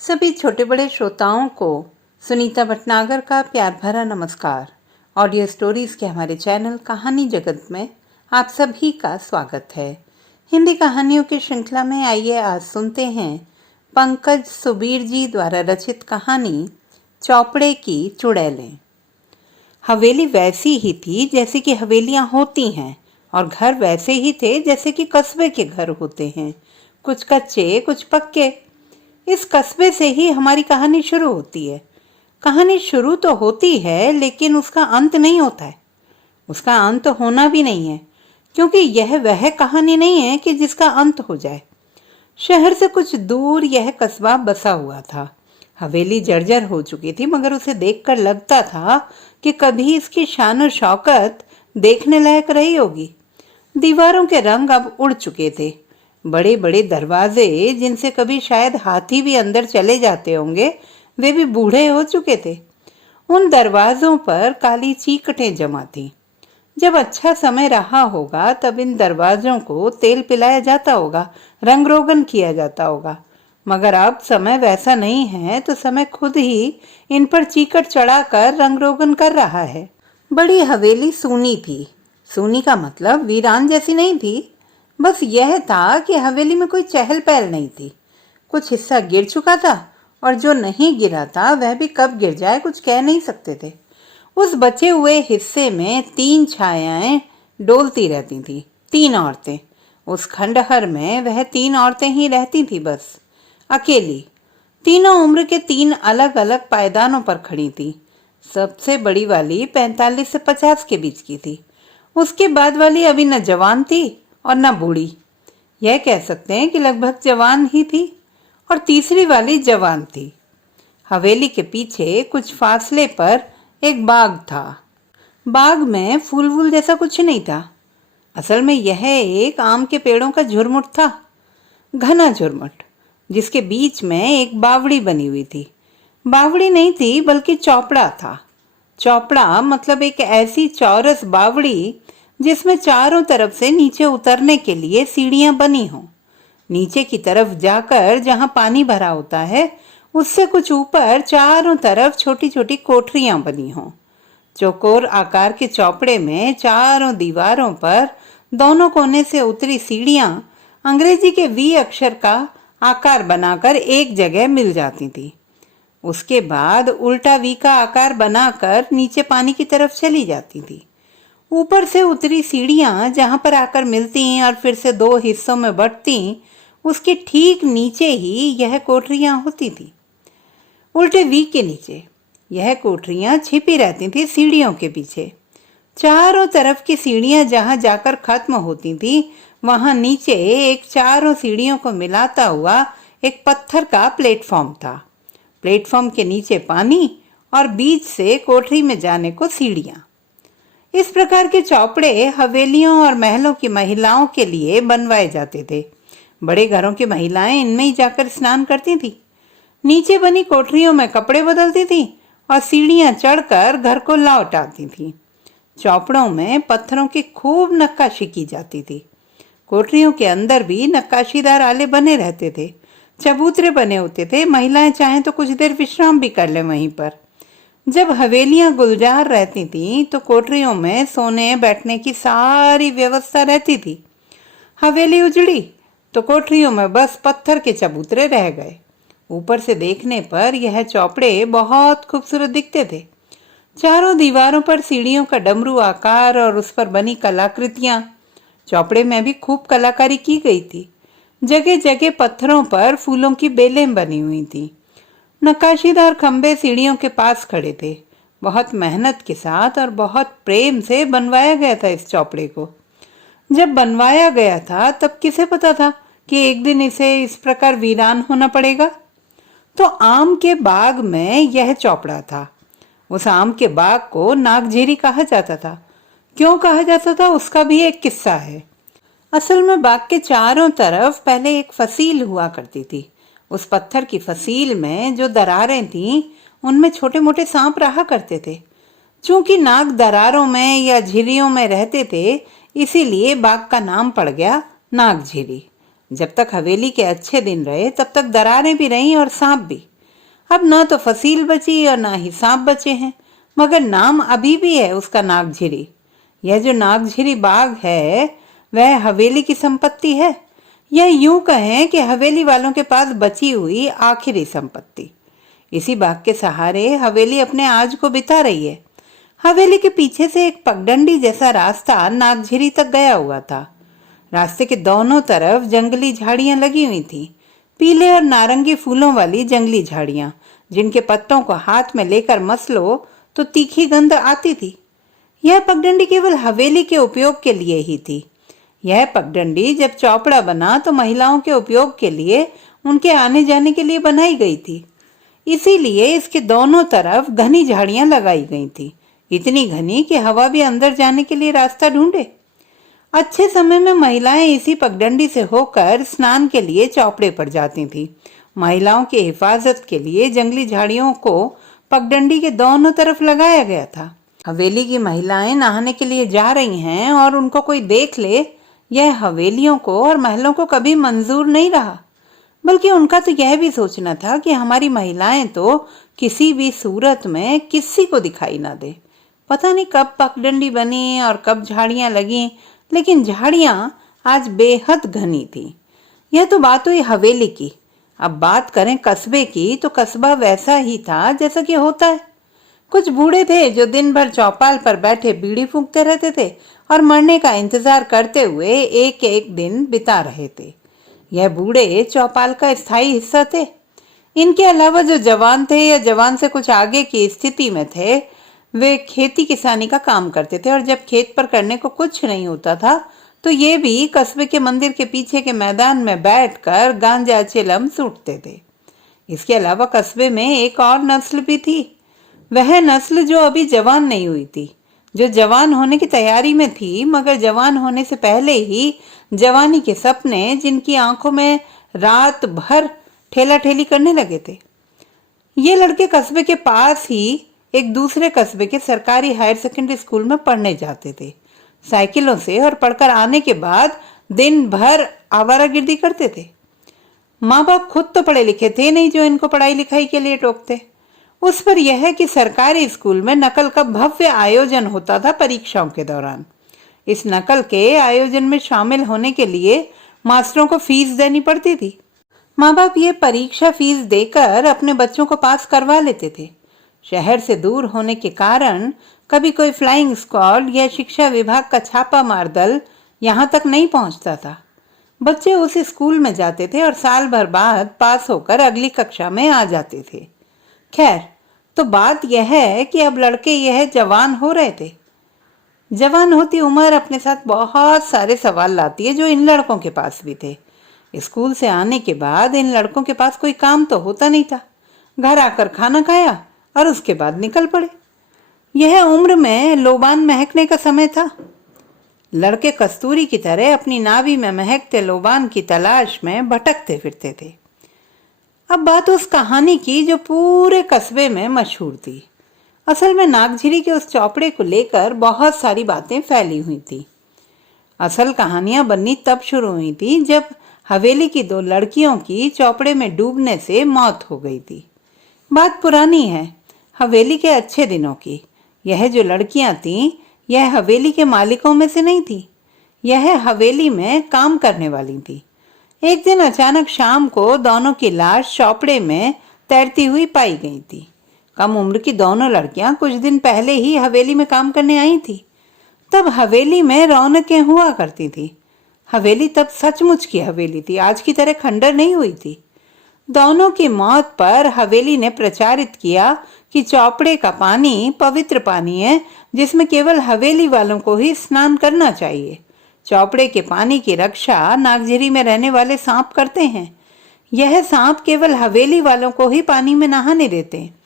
सभी छोटे बड़े श्रोताओं को सुनीता भटनागर का प्यार भरा नमस्कार। ऑडियो स्टोरीज के हमारे चैनल कहानी जगत में आप सभी का स्वागत है। हिंदी कहानियों की श्रृंखला में आइए आज सुनते हैं पंकज सुबीर जी द्वारा रचित कहानी चौपड़े की चुड़ैलें। हवेली वैसी ही थी जैसे कि हवेलियां होती हैं और घर वैसे ही थे जैसे कि कस्बे के घर होते हैं, कुछ कच्चे कुछ पक्के। इस कस्बे से ही हमारी कहानी शुरू होती है। कहानी शुरू तो होती है लेकिन उसका अंत नहीं होता है। उसका अंत होना भी नहीं है, क्योंकि यह वह कहानी नहीं है कि जिसका अंत हो जाए। शहर से कुछ दूर यह कस्बा बसा हुआ था। हवेली जर्जर हो चुकी थी, मगर उसे देखकर लगता था कि कभी इसकी शान और शौकत देखने लायक रही होगी। दीवारों के रंग अब उड़ चुके थे। बड़े बड़े दरवाजे, जिनसे कभी शायद हाथी भी अंदर चले जाते होंगे, वे भी बूढ़े हो चुके थे। उन दरवाजों पर काली चीकटें जमा थीं। जब अच्छा समय रहा होगा तब इन दरवाजों को तेल पिलाया जाता होगा, रंग रोगन किया जाता होगा। मगर अब समय वैसा नहीं है, तो समय खुद ही इन पर चीकट चढ़ाकर रंग रोगन कर रहा है। बड़ी हवेली सूनी थी। सूनी का मतलब वीरान जैसी नहीं थी, बस यह था कि हवेली में कोई चहल पहल नहीं थी। कुछ हिस्सा गिर चुका था और जो नहीं गिरा था वह भी कब गिर जाए कुछ कह नहीं सकते थे। उस बचे हुए हिस्से में 3 छायाएं डोलती रहती थीं, 3 औरतें। उस खंडहर में वह 3 औरतें ही रहती थी, बस अकेली। तीनों उम्र के 3 अलग अलग पायदानों पर खड़ी थी। सबसे बड़ी वाली 45 से 50 के बीच की थी। उसके बाद वाली अभी न जवान थी और न बूढ़ी, यह कह सकते हैं कि लगभग जवान ही थी। और तीसरी वाली जवान थी। हवेली के पीछे कुछ फासले पर एक बाग था। बाग में फूल वूल जैसा कुछ नहीं था। असल में यह एक आम के पेड़ों का झुरमुट था, घना झुरमुट, जिसके बीच में एक बावड़ी बनी हुई थी। बावड़ी नहीं थी बल्कि चौपड़ा था। चौपड़ा मतलब एक ऐसी चौरस बावड़ी जिसमें चारों तरफ से नीचे उतरने के लिए सीढ़ियां बनी हों। नीचे की तरफ जाकर जहां पानी भरा होता है, उससे कुछ ऊपर चारों तरफ छोटी छोटी कोठरियां बनी हों। चौकोर आकार के चौपड़े में चारों दीवारों पर दोनों कोने से उतरी सीढ़ियां अंग्रेजी के वी अक्षर का आकार बनाकर एक जगह मिल जाती थी। उसके बाद उल्टा वी का आकार बनाकर नीचे पानी की तरफ चली जाती थी। ऊपर से उतरी सीढ़ियां जहां पर आकर मिलती और फिर से 2 हिस्सों में बंटती, उसके ठीक नीचे ही यह कोठरियां होती थी। उल्टे वी के नीचे यह कोठरियां छिपी रहती थी सीढ़ियों के पीछे। चारों तरफ की सीढ़ियां जहां जाकर खत्म होती थी, वहां नीचे एक चारों सीढ़ियों को मिलाता हुआ एक पत्थर का प्लेटफॉर्म था। प्लेटफॉर्म के नीचे पानी और बीच से कोठरी में जाने को सीढ़ियां। इस प्रकार के चौपड़े हवेलियों और महलों की महिलाओं के लिए बनवाए जाते थे। बड़े घरों की महिलाएं इनमें ही जाकर स्नान करती थीं। नीचे बनी कोठरियों में कपड़े बदलती थीं और सीढ़ियां चढ़कर घर को लौट आती थीं। चौपड़ों में पत्थरों की खूब नक्काशी की जाती थी। कोठरियों के अंदर भी नक्काशीदार आले बने रहते थे, चबूतरे बने होते थे। महिलाएं चाहें तो कुछ देर विश्राम भी कर लें वहीं पर। जब हवेलियां गुलजार रहती थीं तो कोठरियों में सोने बैठने की सारी व्यवस्था रहती थी। हवेली उजड़ी तो कोठरियों में बस पत्थर के चबूतरे रह गए। ऊपर से देखने पर यह चौपड़े बहुत खूबसूरत दिखते थे। चारों दीवारों पर सीढ़ियों का डमरू आकार और उस पर बनी कलाकृतियां। चौपड़े में भी खूब कलाकारी की गई थी। जगह जगह पत्थरों पर फूलों की बेलें बनी हुई थी। नक्काशीदार खंबे सीढ़ियों के पास खड़े थे। बहुत मेहनत के साथ और बहुत प्रेम से बनवाया गया था इस चौपड़े को। जब बनवाया गया था तब किसे पता था कि एक दिन इसे इस प्रकार वीरान होना पड़ेगा। तो आम के बाग में यह चौपड़ा था। उस आम के बाग को नागझिरी कहा जाता था। क्यों कहा जाता था उसका भी एक किस्सा है। असल में बाग के चारों तरफ पहले एक फसील हुआ करती थी। उस पत्थर की फसील में जो दरारें थीं, उनमें छोटे मोटे सांप रहा करते थे। चूंकि नाग दरारों में या झिरियों में रहते थे, इसीलिए बाग का नाम पड़ गया नागझिरी। जब तक हवेली के अच्छे दिन रहे तब तक दरारें भी रहीं और सांप भी। अब ना तो फसील बची और ना ही सांप बचे हैं, मगर नाम अभी भी है उसका नागझिरी। यह जो नागझिरी बाग है वह हवेली की संपत्ति है, या यूं कहें कि हवेली वालों के पास बची हुई आखिरी संपत्ति। इसी बाग के सहारे हवेली अपने आज को बिता रही है। हवेली के पीछे से एक पगडंडी जैसा रास्ता नागझिरी तक गया हुआ था। रास्ते के दोनों तरफ जंगली झाड़ियां लगी हुई थी, पीले और नारंगी फूलों वाली जंगली झाड़ियां, जिनके पत्तों को हाथ में लेकर मसलो तो तीखी गंध आती थी। यह पगडंडी केवल हवेली के उपयोग के लिए ही थी। यह पगडंडी जब चौपड़ा बना तो महिलाओं के उपयोग के लिए, उनके आने जाने के लिए बनाई गई थी। इसीलिए इसके दोनों तरफ घनी झाड़ियां लगाई गई थी, इतनी घनी कि हवा भी अंदर जाने के लिए रास्ता ढूंढे। अच्छे समय में महिलाएं इसी पगडंडी से होकर स्नान के लिए चौपड़े पर जाती थीं। महिलाओं की हिफाजत के लिए जंगली झाड़ियों को पगडंडी के दोनों तरफ लगाया गया था। हवेली की महिलाएं नहाने के लिए जा रही हैं और उनको कोई देख ले, यह हवेलियों को और महलों को कभी मंजूर नहीं रहा। बल्कि उनका तो यह भी सोचना था कि हमारी महिलाएं तो किसी भी सूरत में किसी को दिखाई ना दे। पता नहीं कब पगडंडी बनी और कब झाड़ियां लगी, लेकिन झाड़ियां आज बेहद घनी थी। यह तो बात हुई हवेली की। अब बात करें कस्बे की, तो कस्बा वैसा ही था जैसा कि होता है। कुछ बूढ़े थे जो दिन भर चौपाल पर बैठे बीड़ी फूंकते रहते थे और मरने का इंतजार करते हुए एक एक दिन बिता रहे थे। यह बूढ़े चौपाल का स्थायी हिस्सा थे। इनके अलावा जो जवान थे या जवान से कुछ आगे की स्थिति में थे, वे खेती किसानी का काम करते थे, और जब खेत पर करने को कुछ नहीं होता था तो ये भी कस्बे के मंदिर के पीछे के मैदान में बैठकर गांजा चिलम सूटते थे। इसके अलावा कस्बे में एक और नस्ल भी थी, वह नस्ल जो अभी जवान नहीं हुई थी, जो जवान होने की तैयारी में थी, मगर जवान होने से पहले ही जवानी के सपने जिनकी आंखों में रात भर ठेला ठेली करने लगे थे। ये लड़के कस्बे के पास ही एक दूसरे कस्बे के सरकारी हायर सेकेंडरी स्कूल में पढ़ने जाते थे, साइकिलों से, और पढ़कर आने के बाद दिन भर आवारागर्दी करते थे। माँ बाप खुद तो पढ़े लिखे थे नहीं जो इनको पढ़ाई लिखाई के लिए टोकते। उस पर यह है कि सरकारी स्कूल में नकल का भव्य आयोजन होता था परीक्षाओं के दौरान। इस नकल के आयोजन में शामिल होने के लिए मास्टरों को फीस देनी पड़ती थी। माँ बाप ये परीक्षा फीस देकर अपने बच्चों को पास करवा लेते थे। शहर से दूर होने के कारण कभी कोई फ्लाइंग स्क्वाड या शिक्षा विभाग का छापा मार दल यहाँ तक नहीं पहुँचता था। बच्चे उस स्कूल में जाते थे और साल भर बाद पास होकर अगली कक्षा में आ जाते थे। खैर, तो बात यह है कि अब लड़के यह जवान हो रहे थे। जवान होती उम्र अपने साथ बहुत सारे सवाल लाती है जो इन लड़कों के पास भी थे। स्कूल से आने के बाद इन लड़कों के पास कोई काम तो होता नहीं था। घर आकर खाना खाया और उसके बाद निकल पड़े। यह उम्र में लोबान महकने का समय था। लड़के कस्तूरी की तरह अपनी नावी में महकते लोबान की तलाश में भटकते फिरते थे। अब बात उस कहानी की जो पूरे कस्बे में मशहूर थी। असल में नागझिरी के उस चौपड़े को लेकर बहुत सारी बातें फैली हुई थी। असल कहानियां बननी तब शुरू हुई थी जब हवेली की दो लड़कियों की चौपड़े में डूबने से मौत हो गई थी। बात पुरानी है, हवेली के अच्छे दिनों की। यह जो लड़कियां थीं, यह हवेली के मालिकों में से नहीं थी। यह हवेली में काम करने वाली थी। एक दिन अचानक शाम को दोनों की लाश चौपड़े में तैरती हुई पाई गई थी। कम उम्र की दोनों लड़कियां कुछ दिन पहले ही हवेली में काम करने आई थी। तब हवेली में रौनकें हुआ करती थी। हवेली तब सचमुच की हवेली थी, आज की तरह खंडर नहीं हुई थी। दोनों की मौत पर हवेली ने प्रचारित किया कि चौपड़े का पानी पवित्र पानी है, जिसमें केवल हवेली वालों को ही स्नान करना चाहिए। चौपड़े के पानी की रक्षा नागझिरी में रहने वाले सांप करते हैं। यह सांप केवल हवेली वालों को ही पानी में नहाने देते हैं।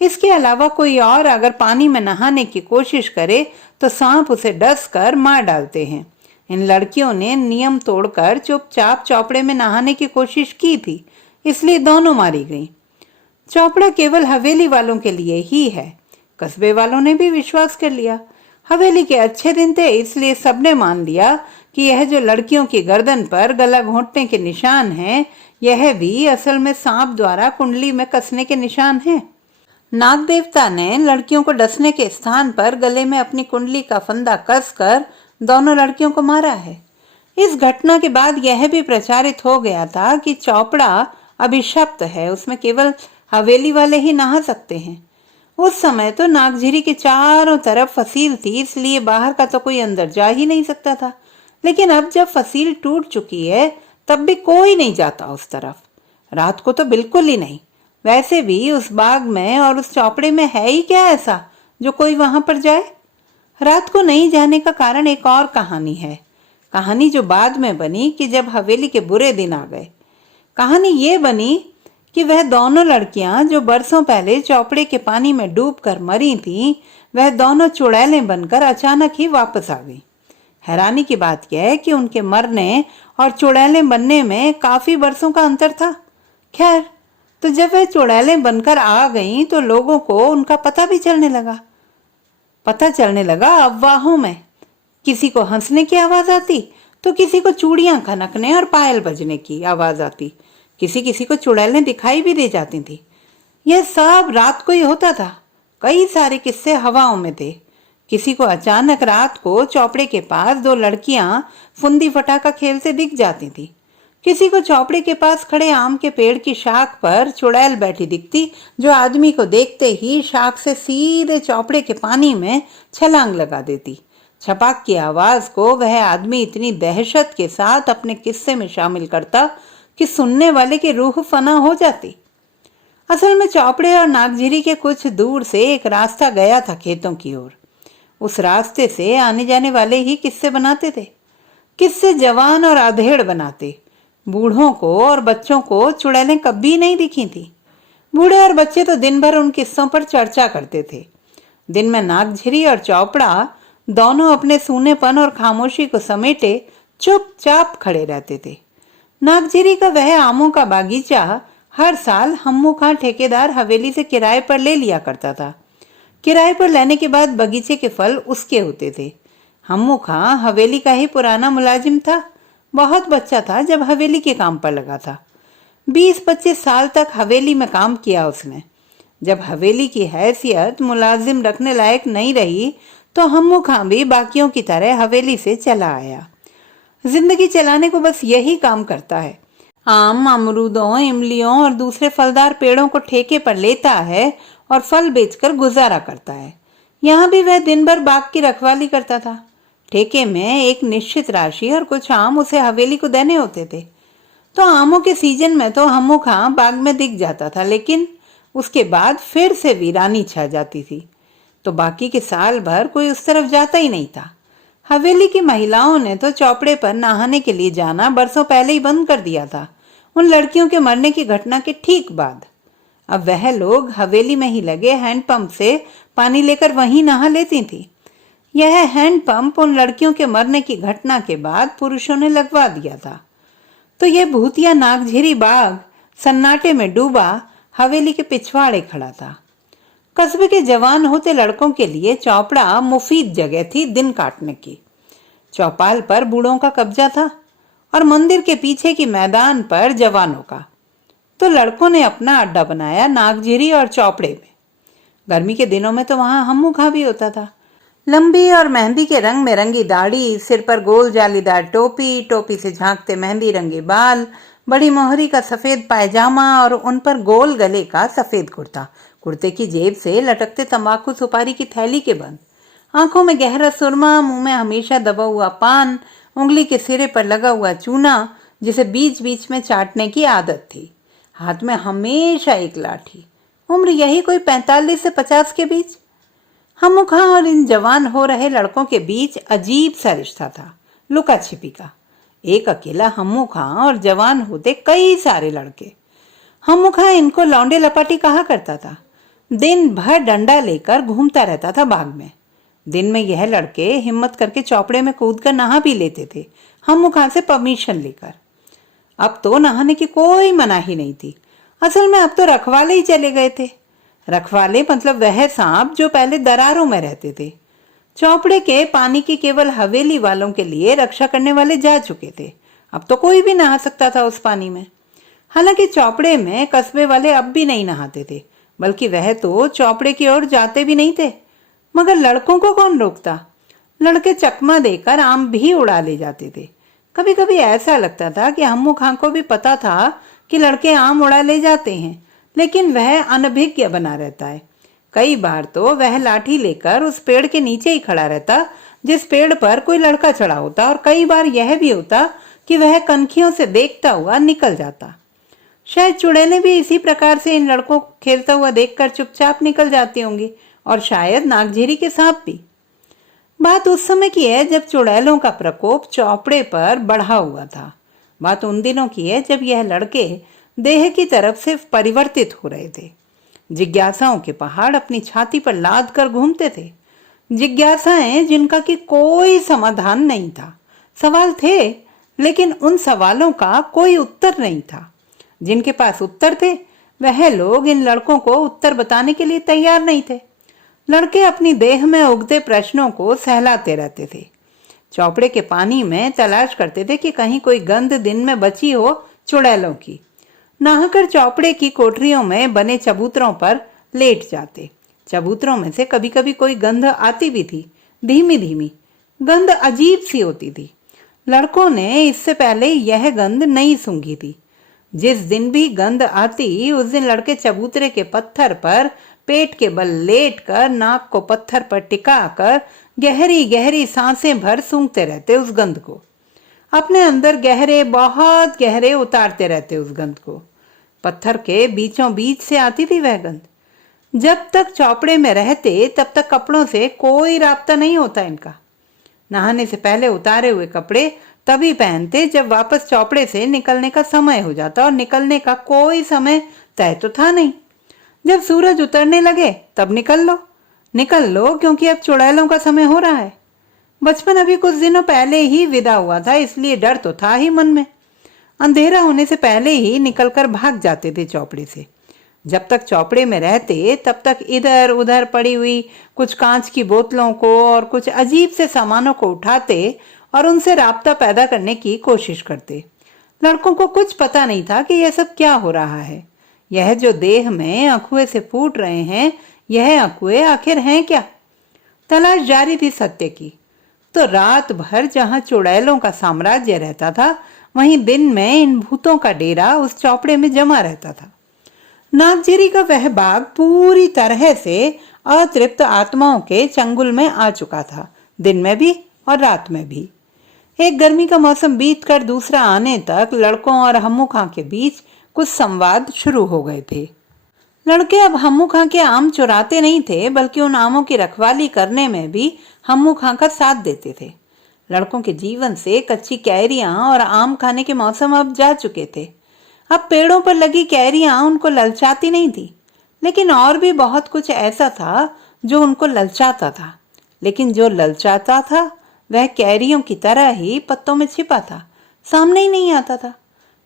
इसके अलावा कोई और अगर पानी में नहाने की कोशिश करे तो सांप उसे डस कर मार डालते हैं। इन लड़कियों ने नियम तोड़कर चुपचाप चौपड़े में नहाने की कोशिश की थी, इसलिए दोनों मारी गईं। चौपड़ा केवल हवेली वालों के लिए ही है। कस्बे वालों ने भी विश्वास कर लिया। हवेली के अच्छे दिन थे, इसलिए सबने मान लिया कि यह जो लड़कियों की गर्दन पर गला घोंटने के निशान हैं, यह भी असल में सांप द्वारा कुंडली में कसने के निशान हैं। नाग देवता ने लड़कियों को डसने के स्थान पर गले में अपनी कुंडली का फंदा कसकर दोनों लड़कियों को मारा है। इस घटना के बाद यह भी प्रचारित हो गया था कि चौपड़ा अभिशप्त है, उसमें केवल हवेली वाले ही नहा सकते हैं। उस समय तो नागझिरी के चारों तरफ फसील थी, इसलिए बाहर का तो कोई अंदर जा ही नहीं सकता था। लेकिन अब जब फसील टूट चुकी है तब भी कोई नहीं जाता उस तरफ, रात को तो बिल्कुल ही नहीं। वैसे भी उस बाग में और उस चौपड़े में है ही क्या ऐसा जो कोई वहां पर जाए। रात को नहीं जाने का कारण एक और कहानी है, कहानी जो बाद में बनी कि जब हवेली के बुरे दिन आ गए। कहानी ये बनी कि वह दोनों लड़कियां जो बरसों पहले चौपड़े के पानी में डूबकर मरी थीं, वह दोनों चुड़ैलें बनकर अचानक ही वापस आ गईं। हैरानी की बात यह है कि उनके मरने और चुड़ैलें बनने में काफी बरसों का अंतर था। खैर, तो जब वह चुड़ैलें बनकर आ गईं तो लोगों को उनका पता भी चलने लगा अफवाहों में। किसी को हंसने की आवाज आती तो किसी को चूड़ियां खनकने और पायल बजने की आवाज आती, किसी किसी को चुड़ैलें दिखाई भी दे जाती थी। यह सब रात को ही होता था। कई सारे किस्से हवाओं में थे। किसी को अचानक रात को चौपड़े के पास दो लड़कियां फुंदी फटाका खेलते दिख जाती थी। किसी को चौपड़े के पास खड़े आम के पेड़ की शाख पर चुड़ैल बैठी दिखती, जो आदमी को देखते ही शाख से सीधे चौपड़े के पानी में छलांग लगा देती। छपाक की आवाज को वह आदमी इतनी दहशत के साथ अपने किस्से में शामिल करता कि सुनने वाले की रूह फना हो जाती। असल में चौपड़े और नागझिरी के कुछ दूर से एक रास्ता गया था खेतों की ओर। उस रास्ते से आने जाने वाले ही किस्से बनाते थे। किस्से जवान और अधेड़ बनाते। बूढ़ों को और बच्चों को चुड़ैलें कभी नहीं दिखी थी। बूढ़े और बच्चे तो दिन भर उन किस्सों पर चर्चा करते थे। दिन में नागझिरी और चौपड़ा दोनों अपने सूनेपन और खामोशी को समेटे चुपचाप खड़े रहते थे। नागझिरी का वह आमों का बागीचा हर साल हम्मू खां ठेकेदार हवेली से किराए पर ले लिया करता था। किराए पर लेने के बाद बगीचे के फल उसके होते थे। हम्मू खां हवेली का ही पुराना मुलाजिम था। बहुत बच्चा था जब हवेली के काम पर लगा था। 20-25 साल तक हवेली में काम किया उसने। जब हवेली की हैसियत मुलाजिम रखने लायक नहीं रही तो हम्मू खां भी बाकियों की तरह हवेली से चला आया। जिंदगी चलाने को बस यही काम करता है। आम, अमरूदों, इमलियों और दूसरे फलदार पेड़ों को ठेके पर लेता है और फल बेचकर गुजारा करता है। यहाँ भी वह दिन भर बाग की रखवाली करता था। ठेके में एक निश्चित राशि और कुछ आम उसे हवेली को देने होते थे। तो आमों के सीजन में तो हम्मू खां बाग में दिख जाता था, लेकिन उसके बाद फिर से वीरानी छा जाती थी। तो बाकी के साल भर कोई उस तरफ जाता ही नहीं था। हवेली की महिलाओं ने तो चौपड़े पर नहाने के लिए जाना बरसों पहले ही बंद कर दिया था, उन लड़कियों के मरने की घटना के ठीक बाद। अब वह लोग हवेली में ही लगे हैंडपंप से पानी लेकर वहीं नहा लेती थी। यह हैंडपंप उन लड़कियों के मरने की घटना के बाद पुरुषों ने लगवा दिया था। तो यह भूतिया नागझिरी बाग सन्नाटे में डूबा हवेली के पिछवाड़े खड़ा था। कस्बे के जवान होते लड़कों के लिए चौपड़ा मुफीद जगह थी दिन काटने की। चौपाल पर बूढ़ों का कब्जा था और मंदिर के पीछे की मैदान पर जवानों का। तो लड़कों ने अपना अड्डा बनाया नागझिरी और चौपड़े में। गर्मी के दिनों में तो वहां हम्मू खां भी होता था। लंबी और मेहंदी के रंग में रंगी दाढ़ी, सिर पर गोल जालीदार टोपी, टोपी से झांकते मेहंदी रंगे बाल, बड़ी मोहरी का सफेद पायजामा और उन पर गोल गले का सफेद कुर्ता, कुर्ते की जेब से लटकते तंबाकू सुपारी की थैली के बंद, आंखों में गहरा सुरमा, मुंह में हमेशा दबा हुआ पान, उंगली के सिरे पर लगा हुआ चूना जिसे बीच बीच में चाटने की आदत थी, हाथ में हमेशा एक लाठी। उम्र यही कोई 45 से 50 के बीच। हम्मू खां और इन जवान हो रहे लड़कों के बीच अजीब सा रिश्ता था, लुका छिपी का। एक अकेला हम्मू खां और जवान होते कई सारे लड़के। हम्मू खां इनको लौंडे लपाटी कहा करता था। दिन भर डंडा लेकर घूमता रहता था बाग में। दिन में यह लड़के हिम्मत करके चौपड़े में कूदकर नहा भी लेते थे, हम्मू खां से परमिशन लेकर। अब तो नहाने की कोई मनाही नहीं थी। असल में अब तो रखवाले ही चले गए थे। रखवाले मतलब वह सांप जो पहले दरारों में रहते थे। चौपड़े के पानी की केवल हवेली वालों के लिए रक्षा करने वाले जा चुके थे। अब तो कोई भी नहा सकता था उस पानी में। हालांकि चौपड़े में कस्बे वाले अब भी नहीं नहाते थे, बल्कि वह तो चौपड़े की ओर जाते भी नहीं थे। मगर लड़कों को कौन रोकता। लड़के चकमा देकर आम भी उड़ा ले जाते थे। कभी कभी ऐसा लगता था कि हम्मू खां को भी पता था कि लड़के आम उड़ा ले जाते हैं, लेकिन वह अनभिज्ञ बना रहता है। कई बार तो वह लाठी लेकर उस पेड़ के नीचे ही खड़ा रहता जिस पेड़ पर कोई लड़का चढ़ा होता, और कई बार यह भी होता कि वह कनखियों से देखता हुआ निकल जाता। शायद चुड़ैलें भी इसी प्रकार से इन लड़कों को खेलता हुआ देखकर चुपचाप निकल जाती होंगी, और शायद नागझिरी के सांप भी। बात उस समय की है जब चुड़ैलों का प्रकोप चौपड़े पर बढ़ा हुआ था। बात उन दिनों की है जब यह लड़के देह की तरफ से परिवर्तित हो रहे थे। जिज्ञासाओं के पहाड़ अपनी छाती पर लाद कर घूमते थे। जिज्ञासाएं जिनका कि कोई समाधान नहीं था। सवाल थे, लेकिन उन सवालों का कोई उत्तर नहीं था। जिनके पास उत्तर थे वह लोग इन लड़कों को उत्तर बताने के लिए तैयार नहीं थे। लड़के अपनी देह में उगते प्रश्नों को सहलाते रहते थे। चौपड़े के पानी में तलाश करते थे कि कहीं कोई गंध दिन में बची हो चुड़ैलों की। नहाकर चौपड़े की कोठरियों में बने चबूतरों पर लेट जाते। चबूतरों में से कभी कभी कोई गंध आती भी थी, धीमी धीमी। गंध अजीब सी होती थी। लड़कों ने इससे पहले यह गंध नहीं सूंघी थी। जिस दिन भी गंध आती उस दिन लड़के चबूतरे के पत्थर पर पेट के बल लेट कर, नाक को पत्थर पर टिका कर गहरी गहरी सांसें भर सूंघते रहते उस गंध को। अपने अंदर गहरे, बहुत गहरे उतारते रहते उस गंध को। पत्थर के बीचों बीच से आती थी वह गंध। जब तक चौपड़े में रहते तब तक कपड़ों से कोई राब्ता नहीं होता इनका। नहाने से पहले उतारे हुए कपड़े तभी पहनते जब वापस चौपड़े से निकलने का समय हो जाता, और निकलने का कोई समय तय तो था नहीं। जब सूरज उतरने लगे तब निकल लो क्योंकि अब चुड़ैलों का समय हो रहा है। बचपन अभी कुछ दिनों पहले ही विदा हुआ था, इसलिए डर तो था ही मन में। अंधेरा होने से पहले ही निकलकर भाग जाते थे चौपड़े से। जब तक चौपड़े में रहते तब तक इधर उधर पड़ी हुई कुछ कांच की बोतलों को और कुछ अजीब से सामानों को उठाते और उनसे राब्ता पैदा करने की कोशिश करते। लड़कों को कुछ पता नहीं था कि यह सब क्या हो रहा है। यह जो देह में अखुए से फूट रहे हैं, यह अखुए आखिर हैं क्या? तलाश जारी थी सत्य की। तो रात भर जहां चुड़ैलों का साम्राज्य रहता था, वहीं दिन में इन भूतों का डेरा उस चौपड़े में जमा रहता था। नागझिरी का वह बाग पूरी तरह से अतृप्त आत्माओं के चंगुल में आ चुका था, दिन में भी और रात में भी। एक गर्मी का मौसम बीतकर दूसरा आने तक लड़कों और हम्मू खां के बीच कुछ संवाद शुरू हो गए थे। लड़के अब हम्मू खां के आम चुराते नहीं थे, बल्कि उन आमों की रखवाली करने में भी हम्मू खां का साथ देते थे। लड़कों के जीवन से कच्ची कैरियां और आम खाने के मौसम अब जा चुके थे। अब पेड़ों पर लगी कैरियां उनको ललचाती नहीं थी, लेकिन और भी बहुत कुछ ऐसा था जो उनको ललचाता था। लेकिन जो ललचाता था वह कैरियों की तरह ही पत्तों में छिपा था, सामने ही नहीं आता था।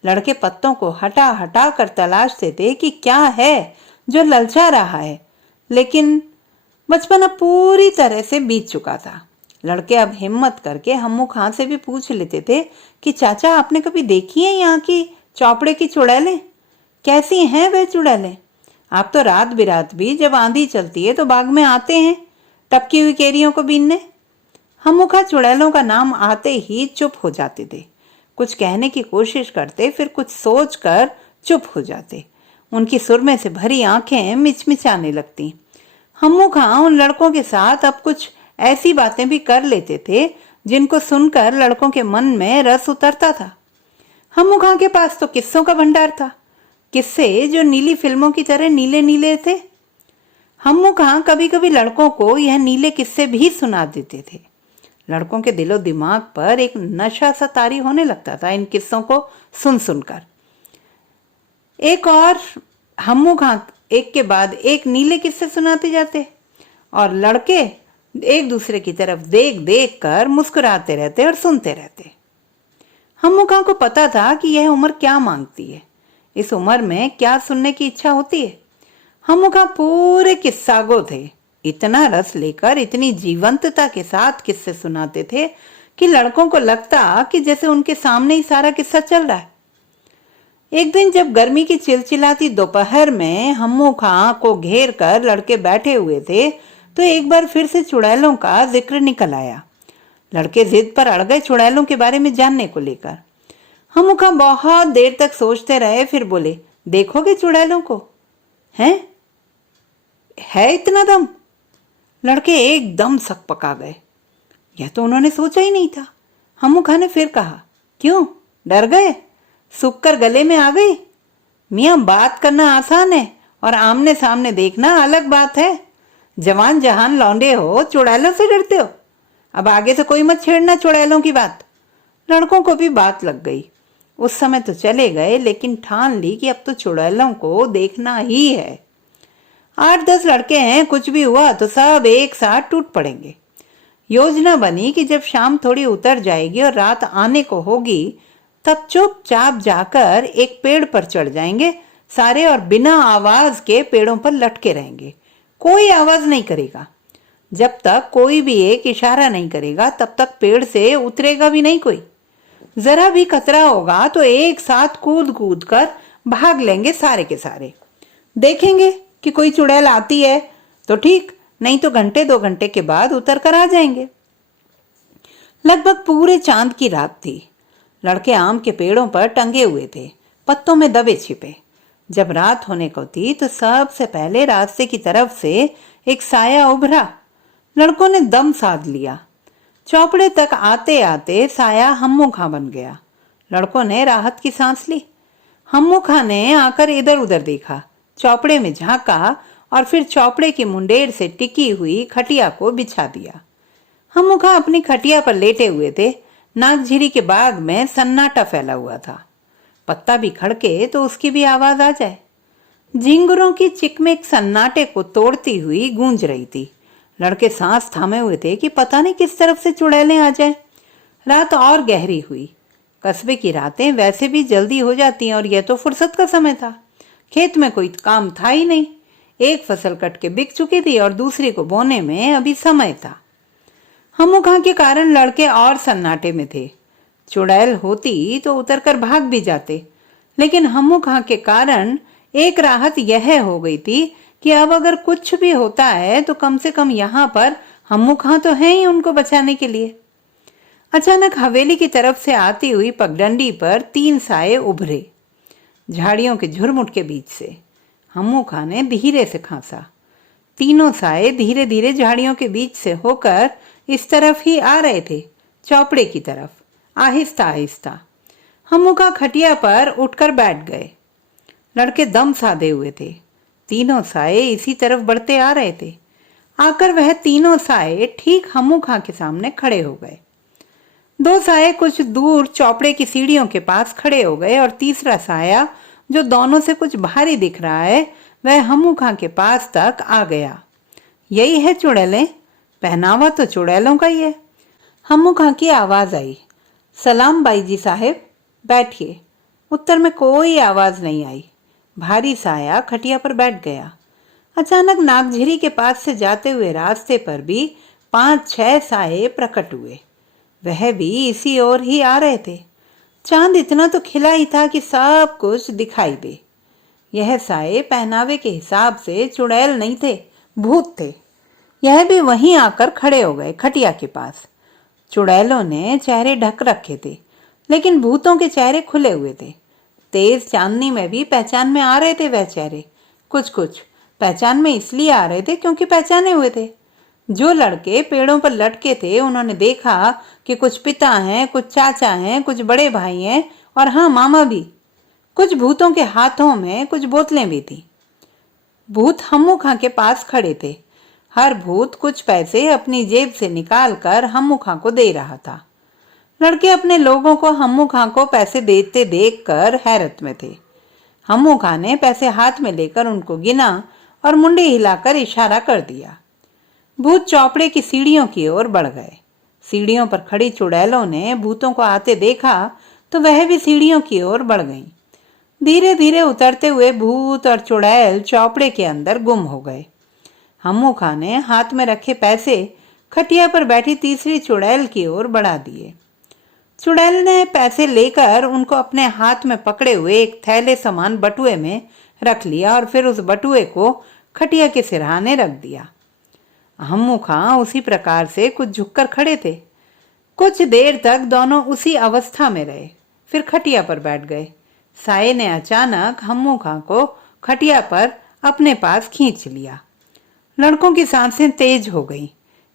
लड़के पत्तों को हटा हटा कर तलाशते थे कि क्या है जो ललचा रहा है, लेकिन बचपन अब पूरी तरह से बीत चुका था। लड़के अब हिम्मत करके हम्मू खां से भी पूछ लेते थे कि चाचा, आपने कभी देखी है यहाँ की चौपड़े की चुड़ैलें? कैसी हैं वे चुड़ैलें? आप तो रात बिरात भी जब आंधी चलती है तो बाग में आते हैं टपकी हुई केरियों को बीनने। हम्मू खां चुड़ैलों का नाम आते ही चुप हो जाते थे। कुछ कहने की कोशिश करते, फिर कुछ सोच कर चुप हो जाते। उनकी सुरमे से भरी आंखें मिचमिचाने लगती। हम्मू खां उन लड़कों के साथ अब कुछ ऐसी बातें भी कर लेते थे जिनको सुनकर लड़कों के मन में रस उतरता था। हम्मू खां के पास तो किस्सों का भंडार था, किस्से जो नीली फिल्मों की तरह नीले नीले थे। हम्मू खां कभी कभी लड़कों को यह नीले किस्से भी सुना देते थे। लड़कों के दिलो दिमाग पर एक नशा सा तारी होने लगता था इन किस्सों को सुन सुनकर। एक और हम्मू खां एक के बाद एक नीले किस्से सुनाते जाते और लड़के एक दूसरे की तरफ देख देख कर मुस्कुराते रहते और सुनते रहते। हम्मू खां को पता था कि यह उम्र क्या मांगती है, इस उम्र में क्या सुनने की इच्छा होती है। हम्मू खां पूरे किस्सागो थे, इतना रस लेकर इतनी जीवंतता के साथ किस्से सुनाते थे कि लड़कों को लगता कि जैसे उनके सामने ही सारा किस्सा चल रहा है। एक दिन जब गर्मी की चिलचिलाती दोपहर में हम्मू खां को घेर कर लड़के बैठे हुए थे तो एक बार फिर से चुड़ैलों का जिक्र निकल आया। लड़के जिद पर अड़ गए चुड़ैलों के बारे में जानने को लेकर। हम्मू खां बहुत देर तक सोचते रहे, फिर बोले, देखोगे चुड़ैलों को? हैं? है इतना दम? लड़के एकदम सकपका गए। यह तो उन्होंने सोचा ही नहीं था। हम्मू खां ने फिर कहा, क्यों डर गए? सूख कर गले में आ गई? मियाँ, बात करना आसान है और आमने सामने देखना अलग बात है। जवान जहान लौंडे हो, चुड़ैलों से डरते हो? अब आगे से कोई मत छेड़ना चुड़ैलों की बात। लड़कों को भी बात लग गई। उस समय तो चले गए, लेकिन ठान ली कि अब तो चुड़ैलों को देखना ही है। 8-10 लड़के हैं, कुछ भी हुआ तो सब एक साथ टूट पड़ेंगे। योजना बनी कि जब शाम थोड़ी उतर जाएगी और रात आने को होगी तब चुपचाप जाकर एक पेड़ पर चढ़ जाएंगे सारे और बिना आवाज के पेड़ों पर लटके रहेंगे। कोई आवाज नहीं करेगा। जब तक कोई भी एक इशारा नहीं करेगा तब तक पेड़ से उतरेगा भी नहीं कोई। जरा भी खतरा होगा तो एक साथ कूद कूद कर भाग लेंगे सारे के सारे। देखेंगे कि कोई चुड़ैल आती है तो ठीक, नहीं तो घंटे 2 घंटे के बाद उतर कर आ जाएंगे। लगभग पूरे चांद की रात थी। लड़के आम के पेड़ों पर टंगे हुए थे, पत्तों में दबे छिपे। जब रात होने को थी तो सबसे पहले रास्ते की तरफ से एक साया उभरा। लड़कों ने दम साध लिया। चौपड़े तक आते आते साया हम्मू खां बन गया। लड़कों ने राहत की सांस ली। हम्मू खां ने आकर इधर उधर देखा, चौपड़े में झांका और फिर चौपड़े की मुंडेर से टिकी हुई खटिया को बिछा दिया। हम्मू खां अपनी खटिया पर लेटे हुए थे। नागझिरी के बाग में सन्नाटा फैला हुआ था। पत्ता भी खड़के तो उसकी भी आवाज आ जाए। झिंगुरों की चिकमिक सन्नाटे को तोड़ती हुई गूंज रही थी। लड़के सांस थामे हुए थे कि पता नहीं किस तरफ से चुड़ैलें आ जाए। रात और गहरी हुई। कस्बे की रातें वैसे भी जल्दी हो जाती हैं और यह तो फुर्सत का समय था। खेत में कोई काम था ही नहीं। एक फसल कट के बिक चुकी थी और दूसरी को बोने में अभी समय था। हम्मू खां के कारण लड़के और सन्नाटे में थे। चुड़ैल होती तो उतरकर भाग भी जाते, लेकिन हम्मू खां के कारण एक राहत यह हो गई थी कि अब अगर कुछ भी होता है तो कम से कम यहाँ पर हम्मू खां तो हैं ही उनको बचाने के लिए। अचानक हवेली की तरफ से आती हुई पगडंडी पर 3 साए उभरे। झाड़ियों के झुरमुट के बीच से हम्मू खां ने धीरे से खांसा। तीनों साए धीरे धीरे झाड़ियों के बीच से होकर इस तरफ ही आ रहे थे, चौपड़े की तरफ, आहिस्ता आहिस्ता। हम्मू खां खटिया पर उठकर बैठ गए। लड़के दम साधे हुए थे। तीनों साए इसी तरफ बढ़ते आ रहे थे। आकर वह तीनों साए ठीक हम्मू खां के सामने खड़े हो गए। 2 साए कुछ दूर चौपड़े की सीढ़ियों के पास खड़े हो गए और तीसरा साया जो दोनों से कुछ भारी दिख रहा है वह हम्मू खां के पास तक आ गया। यही है चुड़ैलें, पहनावा तो चुड़ैलों का ही है। हम्मू खां की आवाज आई, सलाम बाई जी साहेब, बैठिए। उत्तर में कोई आवाज नहीं आई। भारी साया खटिया पर बैठ गया। अचानक नागझिरी के पास से जाते हुए रास्ते पर भी 5-6 साए प्रकट हुए। वह भी इसी ओर ही आ रहे थे। चांद इतना तो खिला ही था कि सब कुछ दिखाई दे। यह साए पहनावे के हिसाब से चुड़ैल नहीं थे, भूत थे। यह भी वहीं आकर खड़े हो गए खटिया के पास। चुड़ैलों ने चेहरे ढक रखे थे, लेकिन भूतों के चेहरे खुले हुए थे। तेज चांदनी में भी पहचान में आ रहे थे वह चेहरे। कुछ कुछ पहचान में इसलिए आ रहे थे क्योंकि पहचाने हुए थे। जो लड़के पेड़ों पर लटके थे उन्होंने देखा कि कुछ पिता हैं, कुछ चाचा हैं, कुछ बड़े भाई हैं और हाँ, मामा भी। कुछ भूतों के हाथों में कुछ बोतलें भी थी। भूत हम्मू खां के पास खड़े थे। हर भूत कुछ पैसे अपनी जेब से निकाल कर हम्मू खां को दे रहा था। लड़के अपने लोगों को हम्मू खां को पैसे देते देखकर हैरत में थे। हम्मू खां ने पैसे हाथ में लेकर उनको गिना और मुंडी हिलाकर इशारा कर दिया। भूत चौपड़े की सीढ़ियों की ओर बढ़ गए। सीढ़ियों पर खड़ी चुड़ैलों ने भूतों को आते देखा तो वह भी सीढ़ियों की ओर बढ़ गईं। धीरे धीरे उतरते हुए भूत और चुड़ैल चौपड़े के अंदर गुम हो गए। हम्मू खां ने हाथ में रखे पैसे खटिया पर बैठी तीसरी चुड़ैल की ओर बढ़ा दिए। चुड़ैल ने पैसे लेकर उनको अपने हाथ में पकड़े हुए एक थैले समान बटुए में रख लिया और फिर उस बटुए को खटिया के सिरहाने रख दिया। हम्मू खां उसी प्रकार से कुछ झुककर खड़े थे। कुछ देर तक दोनों उसी अवस्था में रहे, फिर खटिया पर बैठ गए। साये ने अचानक हम्मू खां को खटिया पर अपने पास खींच लिया। लड़कों की सांसें तेज हो गईं।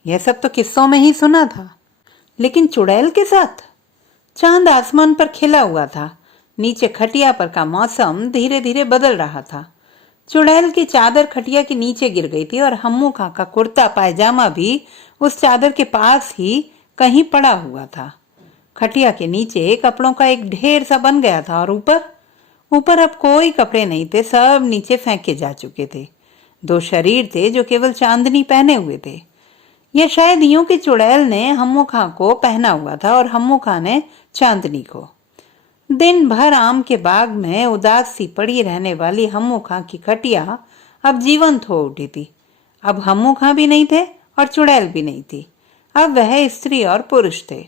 यह सब तो किस्सों में ही सुना था, लेकिन चुड़ैल के साथ? चांद आसमान पर खिला हुआ था। नीचे खटिया पर का मौसम धीरे धीरे बदल रहा था। चुड़ैल की चादर खटिया के नीचे गिर गई थी और हम्मू खां का कुर्ता पायजामा भी उस चादर के पास ही कहीं पड़ा हुआ था। खटिया के नीचे कपड़ों का एक ढेर सा बन गया था और ऊपर अब कोई कपड़े नहीं थे, सब नीचे फेंके जा चुके थे। दो शरीर थे जो केवल चांदनी पहने हुए थे। यह शायद यूं कि चुड़ैल ने हम्मू खां को पहना हुआ था और हम्मू खां ने चांदनी को। दिन भर आम के बाग में उदास सी पड़ी रहने वाली हम्मू खां की खटिया अब जीवंत हो उठी थी। अब हम्मू खां भी नहीं थे और चुड़ैल भी नहीं थी। अब वह स्त्री और पुरुष थे।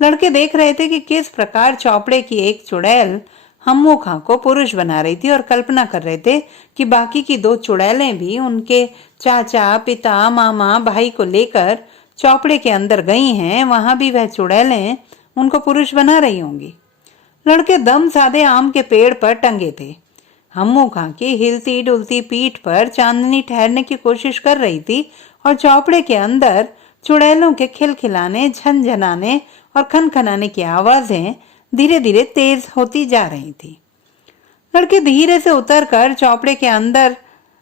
लड़के देख रहे थे कि किस प्रकार चौपड़े की एक चुड़ैल हम्मू खां को पुरुष बना रही थी और कल्पना कर रहे थे कि बाकी की दो चुड़ैलें भी उनके चाचा, पिता, मामा, भाई को लेकर चौपड़े के अंदर गई हैं। वहां भी वह चुड़ैलें उनको पुरुष बना रही होंगी। लड़के दम साधे आम के पेड़ पर टंगे थे। हम्मू खां की हिलती डुलती पीठ पर चांदनी ठहरने की कोशिश कर रही थी और चौपड़े के अंदर चुड़ैलों के खिलखिलाने, झनझनाने और खनखनाने की आवाजें धीरे धीरे तेज होती जा रही थी। लड़के धीरे से उतरकर चौपड़े के अंदर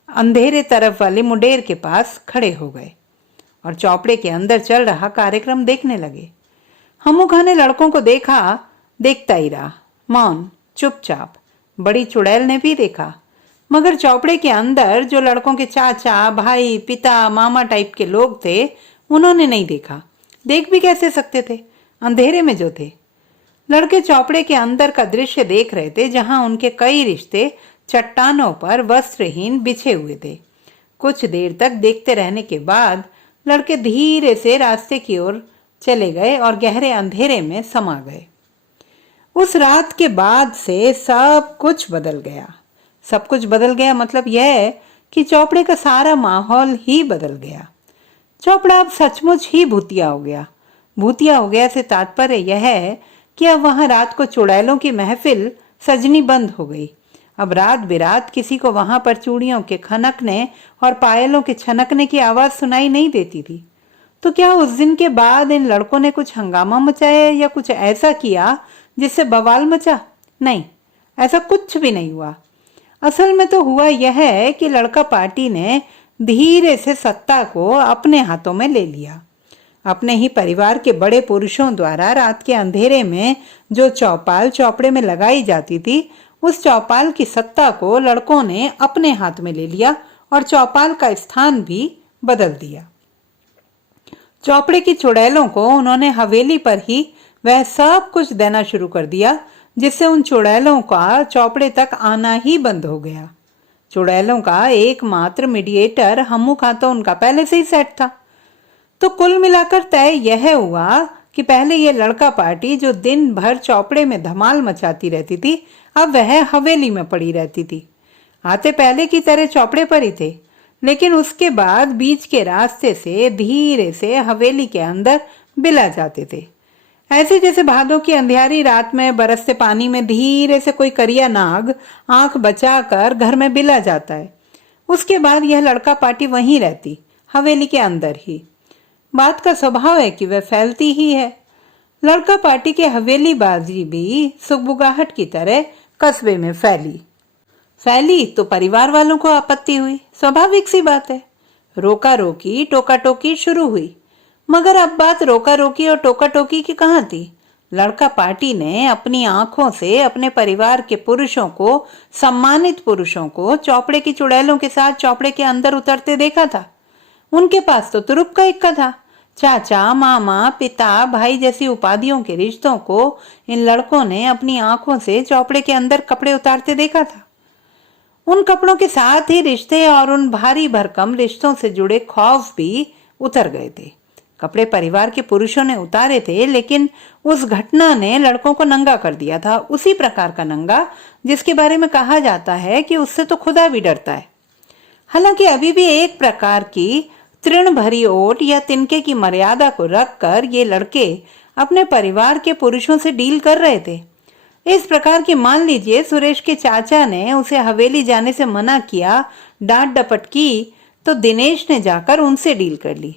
अंधेरे तरफ वाले मुंडेर के पास खड़े हो गए और चौपड़े के अंदर चल रहा कार्यक्रम देखने लगे। हम्मू खां ने लड़कों को देखता ही रहा, मौन, चुपचाप। बड़ी चुड़ैल ने भी देखा, मगर चौपड़े के अंदर जो लड़कों के चाचा, भाई, पिता, मामा टाइप के लोग थे, उन्होंने नहीं देखा। देख भी कैसे सकते थे, अंधेरे में जो थे। लड़के चौपड़े के अंदर का दृश्य देख रहे थे, जहां उनके कई रिश्ते चट्टानों पर वस्त्रहीन बिछे हुए थे। कुछ देर तक देखते रहने के बाद लड़के धीरे से रास्ते की ओर चले गए और गहरे अंधेरे में समा गए। उस रात के बाद से सब कुछ बदल गया। सब कुछ बदल गया मतलब यह कि चौपड़े का सारा माहौल ही बदल गया। चौपड़ा अब सचमुच ही भूतिया हो गया। भूतिया हो गया से तात्पर्य यह है कि अब वहां रात को चुड़ैलों की महफिल सजनी बंद हो गई। अब रात बिरात किसी को वहां पर चूड़ियों के खनकने और पायलों के छनकने की आवाज सुनाई नहीं देती थी। तो क्या उस दिन के बाद इन लड़कों ने कुछ हंगामा मचाया या कुछ ऐसा किया जिससे बवाल मचा? नहीं, ऐसा कुछ भी नहीं हुआ। असल में तो हुआ यह है कि लड़का पार्टी ने धीरे से सत्ता को अपने हाथों में ले लिया। अपने ही परिवार के बड़े पुरुषों द्वारा रात के अंधेरे में जो चौपाल चौपड़े में लगाई जाती थी, उस चौपाल की सत्ता को लड़कों ने अपने हाथ में ले लिया और चौपाल का स्थान भी बदल दिया। चौपड़े की चुड़ैलों को उन्होंने हवेली पर ही वह सब कुछ देना शुरू कर दिया, जिससे उन चुड़ैलों का चौपड़े तक आना ही बंद हो गया। चुड़ैलों का एकमात्र मीडिएटर हम्मू खां तो उनका पहले से ही सेट था। तो कुल मिलाकर तय यह हुआ कि पहले यह लड़का पार्टी जो दिन भर चौपड़े में धमाल मचाती रहती थी, अब वह हवेली में पड़ी रहती थी। आते पहले की तरह चौपड़े पर ही थे, लेकिन उसके बाद बीच के रास्ते से धीरे से हवेली के अंदर बिला जाते थे। ऐसे जैसे भादों की अंधियारी रात में बरसते पानी में धीरे से कोई करिया नाग आंख बचाकर घर में बिला जाता है। उसके बाद यह लड़का पार्टी वहीं रहती, हवेली के अंदर ही। बात का स्वभाव है कि वह फैलती ही है। लड़का पार्टी के हवेली बाजी भी सुगबुगाहट की तरह कस्बे में फैली तो परिवार वालों को आपत्ति हुई। स्वाभाविक सी बात है। रोका रोकी, टोका टोकी शुरू हुई। मगर अब बात रोका रोकी और टोका टोकी की कहाँ थी? लड़का पार्टी ने अपनी आंखों से अपने परिवार के पुरुषों को, सम्मानित पुरुषों को चौपड़े की चुड़ैलों के साथ चौपड़े के अंदर उतरते देखा था। उनके पास तो तुरुप का इक्का था। चाचा, मामा, पिता, भाई जैसी उपाधियों के रिश्तों को इन लड़कों ने अपनी आंखों से चौपड़े के अंदर कपड़े उतारते देखा था। उन कपड़ों के साथ ही रिश्ते और उन भारी भरकम रिश्तों से जुड़े खौफ भी उतर गए थे। कपड़े परिवार के पुरुषों ने उतारे थे, लेकिन उस घटना ने लड़कों को नंगा कर दिया था, उसी प्रकार का नंगा जिसके बारे में कहा जाता है कि उससे तो खुदा भी डरता है। हालांकि अभी भी एक प्रकार की तृण भरी ओट या तिनके की मर्यादा को रखकर ये लड़के अपने परिवार के पुरुषों से डील कर रहे थे। इस प्रकार की मान लीजिए सुरेश के चाचा ने उसे हवेली जाने से मना किया, डांट डपट की, तो दिनेश ने जाकर उनसे डील कर ली।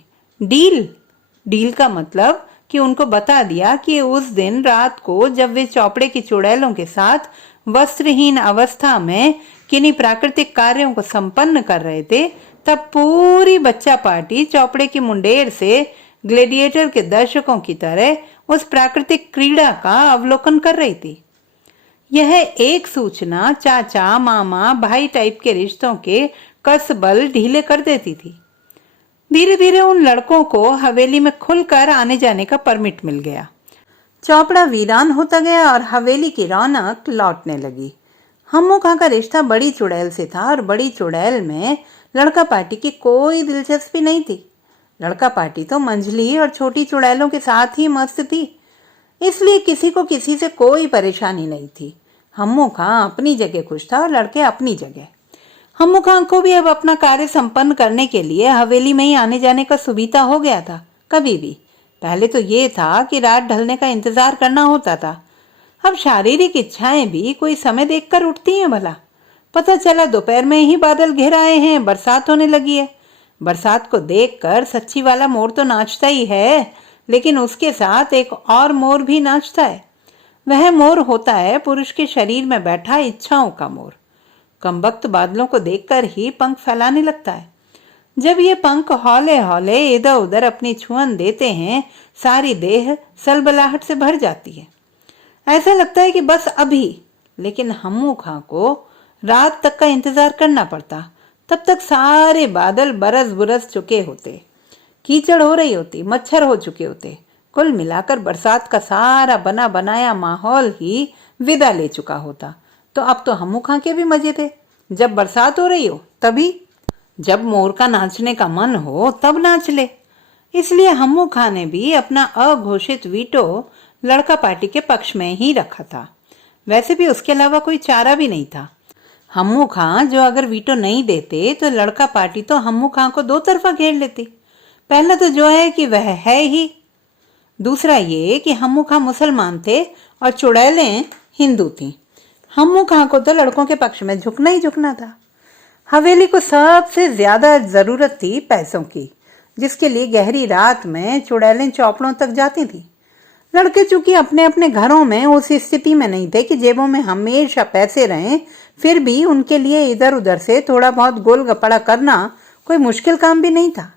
डील का मतलब कि उनको बता दिया कि उस दिन रात को जब वे चौपड़े की चुड़ैलों के साथ वस्त्रहीन अवस्था में किन्हीं प्राकृतिक कार्यों को संपन्न कर रहे थे, तब पूरी बच्चा पार्टी चौपड़े की मुंडेर से ग्लेडिएटर के दर्शकों की तरह उस प्राकृतिक क्रीड़ा का अवलोकन कर रही थी। यह एक सूचना चाचा मामा भाई टाइप के रिश्तों के कसबल ढीले कर देती थी। धीरे धीरे उन लड़कों को हवेली में खुलकर आने जाने का परमिट मिल गया। चौपड़ा वीरान होता गया और हवेली की रौनक लौटने लगी। हम्मू खां का रिश्ता बड़ी चुड़ैल से था और बड़ी चुड़ैल में लड़का पार्टी की कोई दिलचस्पी नहीं थी। लड़का पार्टी तो मंझली और छोटी चुड़ैलों के साथ ही मस्त थी, इसलिए किसी को किसी से कोई परेशानी नहीं थी। हम्मू खां अपनी जगह खुश था और लड़के अपनी जगह। हम्मू खां को भी अब अपना कार्य संपन्न करने के लिए हवेली में ही आने जाने का सुविधा हो गया था। कभी भी पहले तो ये था कि रात ढलने का इंतजार करना होता था, अब शारीरिक इच्छाएं भी कोई समय देखकर उठती हैं। भला पता चला दोपहर में ही बादल घिर आए हैं, बरसात होने लगी है। बरसात को देखकर सच्ची वाला मोर तो नाचता ही है, लेकिन उसके साथ एक और मोर भी नाचता है। वह मोर होता है पुरुष के शरीर में बैठा इच्छाओं का मोर। कमबख्त बादलों को देखकर ही पंख फैलाने लगता है। जब ये पंख हौले हौले इधर उधर अपनी छुअन देते हैं, सारी देह सलबलाहट से भर जाती है। ऐसा लगता है कि बस अभी। लेकिन हम्मू खां को रात तक का इंतजार करना पड़ता। तब तक सारे बादल बरस बुरस चुके होते, कीचड़ हो रही होती, मच्छर हो चुके होते। कुल मिलाकर बरसात का सारा बना बनाया माहौल ही विदा ले चुका होता। तो अब तो हम्मू खां के भी मजे थे। जब बरसात हो रही हो तभी, जब मोर का नाचने का मन हो तब नाच ले। इसलिए हम्मू खां ने भी अपना अघोषित वीटो लड़का पार्टी के पक्ष में ही रखा था। वैसे भी उसके अलावा कोई चारा भी नहीं था। हम्मू खां जो अगर वीटो नहीं देते तो लड़का पार्टी तो हम्मू खां को दो तरफा घेर लेती। पहला तो जो है कि वह है ही, दूसरा ये कि हम्मू खां मुसलमान थे और चुड़ैलें हिंदू थीं। हम्मू खां को तो लड़कों के पक्ष में झुकना ही झुकना था। हवेली को सबसे ज्यादा जरूरत थी पैसों की, जिसके लिए गहरी रात में चुड़ैलें चौपड़ों तक जाती थी। लड़के चूंकि अपने अपने घरों में उस स्थिति में नहीं थे कि जेबों में हमेशा पैसे रहें, फिर भी उनके लिए इधर उधर से थोड़ा बहुत गोल गपड़ा करना कोई मुश्किल काम भी नहीं था।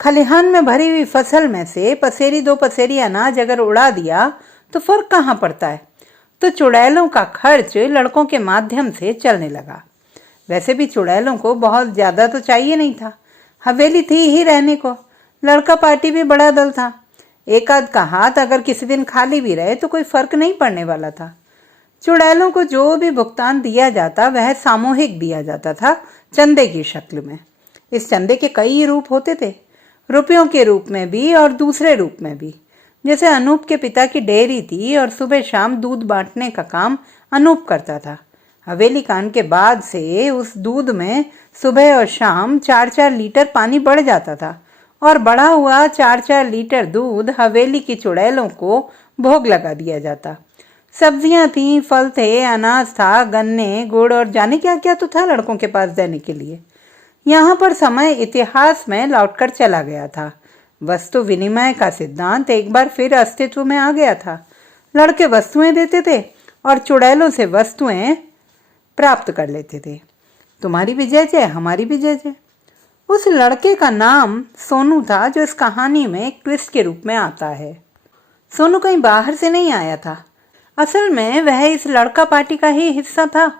खलिहान में भरी हुई फसल में से पसेरी दो पसेरी अनाज अगर उड़ा दिया तो फर्क कहाँ पड़ता है। तो चुड़ैलों का खर्च लड़कों के माध्यम से चलने लगा। वैसे भी चुड़ैलों को बहुत ज्यादा तो चाहिए नहीं था, हवेली थी ही रहने को। लड़का पार्टी भी बड़ा दल था, एक आध का हाथ अगर किसी दिन खाली भी रहे तो कोई फर्क नहीं पड़ने वाला था। चुड़ैलों को जो भी भुगतान दिया जाता वह सामूहिक दिया जाता था, चंदे की शक्ल में। इस चंदे के कई रूप होते थे, रुपयों के रूप में भी और दूसरे रूप में भी। जैसे अनूप के पिता की डेयरी थी और सुबह शाम दूध बांटने का काम अनूप करता था। हवेली कांड के बाद से उस दूध में सुबह और शाम 4-4 लीटर पानी बढ़ जाता था और बढ़ा हुआ 4-4 लीटर दूध हवेली की चुड़ैलों को भोग लगा दिया जाता। सब्जियां थीं, फल थे, अनाज था, गन्ने, गुड़ और जाने क्या क्या तो था लड़कों के पास देने के लिए। यहाँ पर समय इतिहास में लौटकर चला गया था। वस्तु विनिमय का सिद्धांत एक बार फिर अस्तित्व में आ गया था। लड़के वस्तुएं देते थे और चुड़ैलों से वस्तुएं प्राप्त कर लेते थे। तुम्हारी भी जय जय, हमारी भी जय जय। उस लड़के का नाम सोनू था, जो इस कहानी में एक ट्विस्ट के रूप में आता है। सोनू कहीं बाहर से नहीं आया था, असल में वह इस लड़का पार्टी का ही हिस्सा था।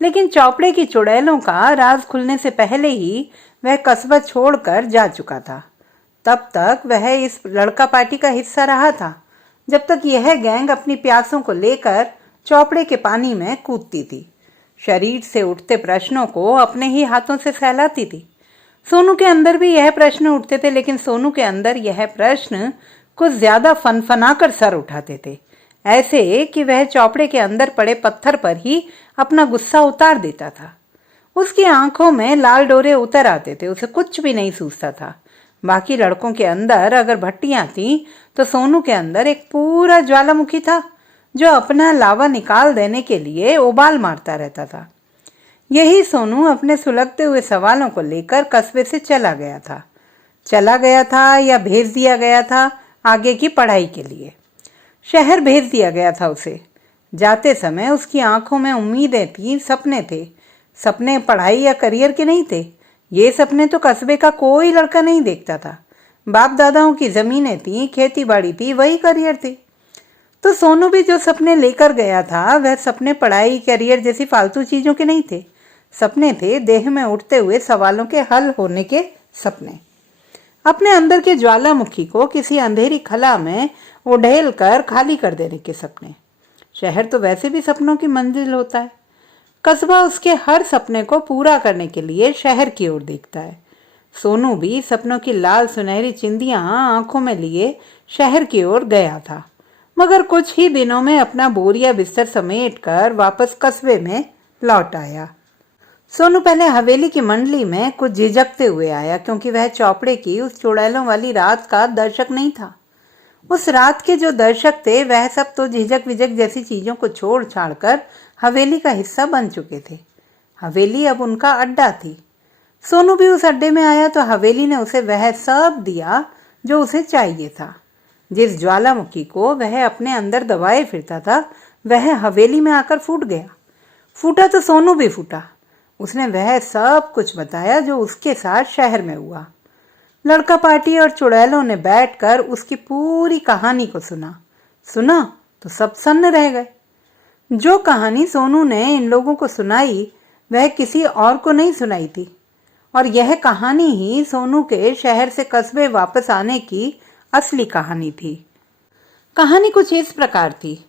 लेकिन चौपड़े की चुड़ैलों का राज खुलने से पहले ही वह कस्बा छोड़कर जा चुका था। तब तक वह इस लड़का पार्टी का हिस्सा रहा था, जब तक यह गैंग अपनी प्यासों को लेकर चौपड़े के पानी में कूदती थी। शरीर से उठते प्रश्नों को अपने ही हाथों से फैलाती थी। सोनू के अंदर भी यह प्रश्न उठते थे, लेकिन सोनू के अंदर यह प्रश्न कुछ ज्यादा फनफना कर सर उठाते थे, ऐसे कि वह चौपड़े के अंदर पड़े पत्थर पर ही अपना गुस्सा उतार देता था। उसकी आंखों में लाल डोरे उतर आते थे, उसे कुछ भी नहीं सूझता था। बाकी लड़कों के अंदर अगर भट्टियां थीं, तो सोनू के अंदर एक पूरा ज्वालामुखी था जो अपना लावा निकाल देने के लिए उबाल मारता रहता था। यही सोनू अपने सुलगते हुए सवालों को लेकर कस्बे से चला गया था या भेज दिया गया था आगे की पढ़ाई के लिए। शहर भेज दिया गया था उसे। जाते समय उसकी आंखों में उम्मीदें थी, सपने थे। सपने पढ़ाई या करियर के नहीं थे। ये सपने तो कस्बे का कोई लड़का नहीं देखता था। बाप दादाओं की जमीनें थी, खेती बाड़ी थी, वही करियर थी। तो सोनू भी जो सपने लेकर गया था, वह सपने पढ़ाई करियर जैसी फालतू चीजों के नहीं थे। सपने थे देह में उठते हुए सवालों के हल होने के सपने। अपने अंदर के ज्वालामुखी को किसी अंधेरी खला में उड़ेल कर खाली कर देने के सपने। शहर तो वैसे भी सपनों की मंजिल होता है। कस्बा उसके हर सपने को पूरा करने के लिए शहर की ओर देखता है। सोनू भी सपनों की लाल सुनहरी चिंदियां आंखों में लिए शहर की ओर गया था, मगर कुछ ही दिनों में अपना बोरिया बिस्तर समेट कर वापस कस्बे में लौट आया। सोनू पहले हवेली की मंडली में कुछ झिझकते हुए आया, क्योंकि वह चौपड़े की उस चुड़ैलों वाली रात का दर्शक नहीं था। उस रात के जो दर्शक थे, वह सब तो झिझक विझक जैसी चीजों को छोड़ छाड़ कर हवेली का हिस्सा बन चुके थे। हवेली अब उनका अड्डा थी। सोनू भी उस अड्डे में आया तो हवेली ने उसे वह सब दिया जो उसे चाहिए था। जिस ज्वालामुखी को वह अपने अंदर दबाए फिरता था, वह हवेली में आकर फूट गया। फूटा तो सोनू भी फूटा। उसने वह सब कुछ बताया जो उसके साथ शहर में हुआ। लड़का पार्टी और चुड़ैलों ने बैठकर उसकी पूरी कहानी को सुना तो सब सन्न रह गए। जो कहानी सोनू ने इन लोगों को सुनाई, वह किसी और को नहीं सुनाई थी, और यह कहानी ही सोनू के शहर से कस्बे वापस आने की असली कहानी थी। कहानी कुछ इस प्रकार थी।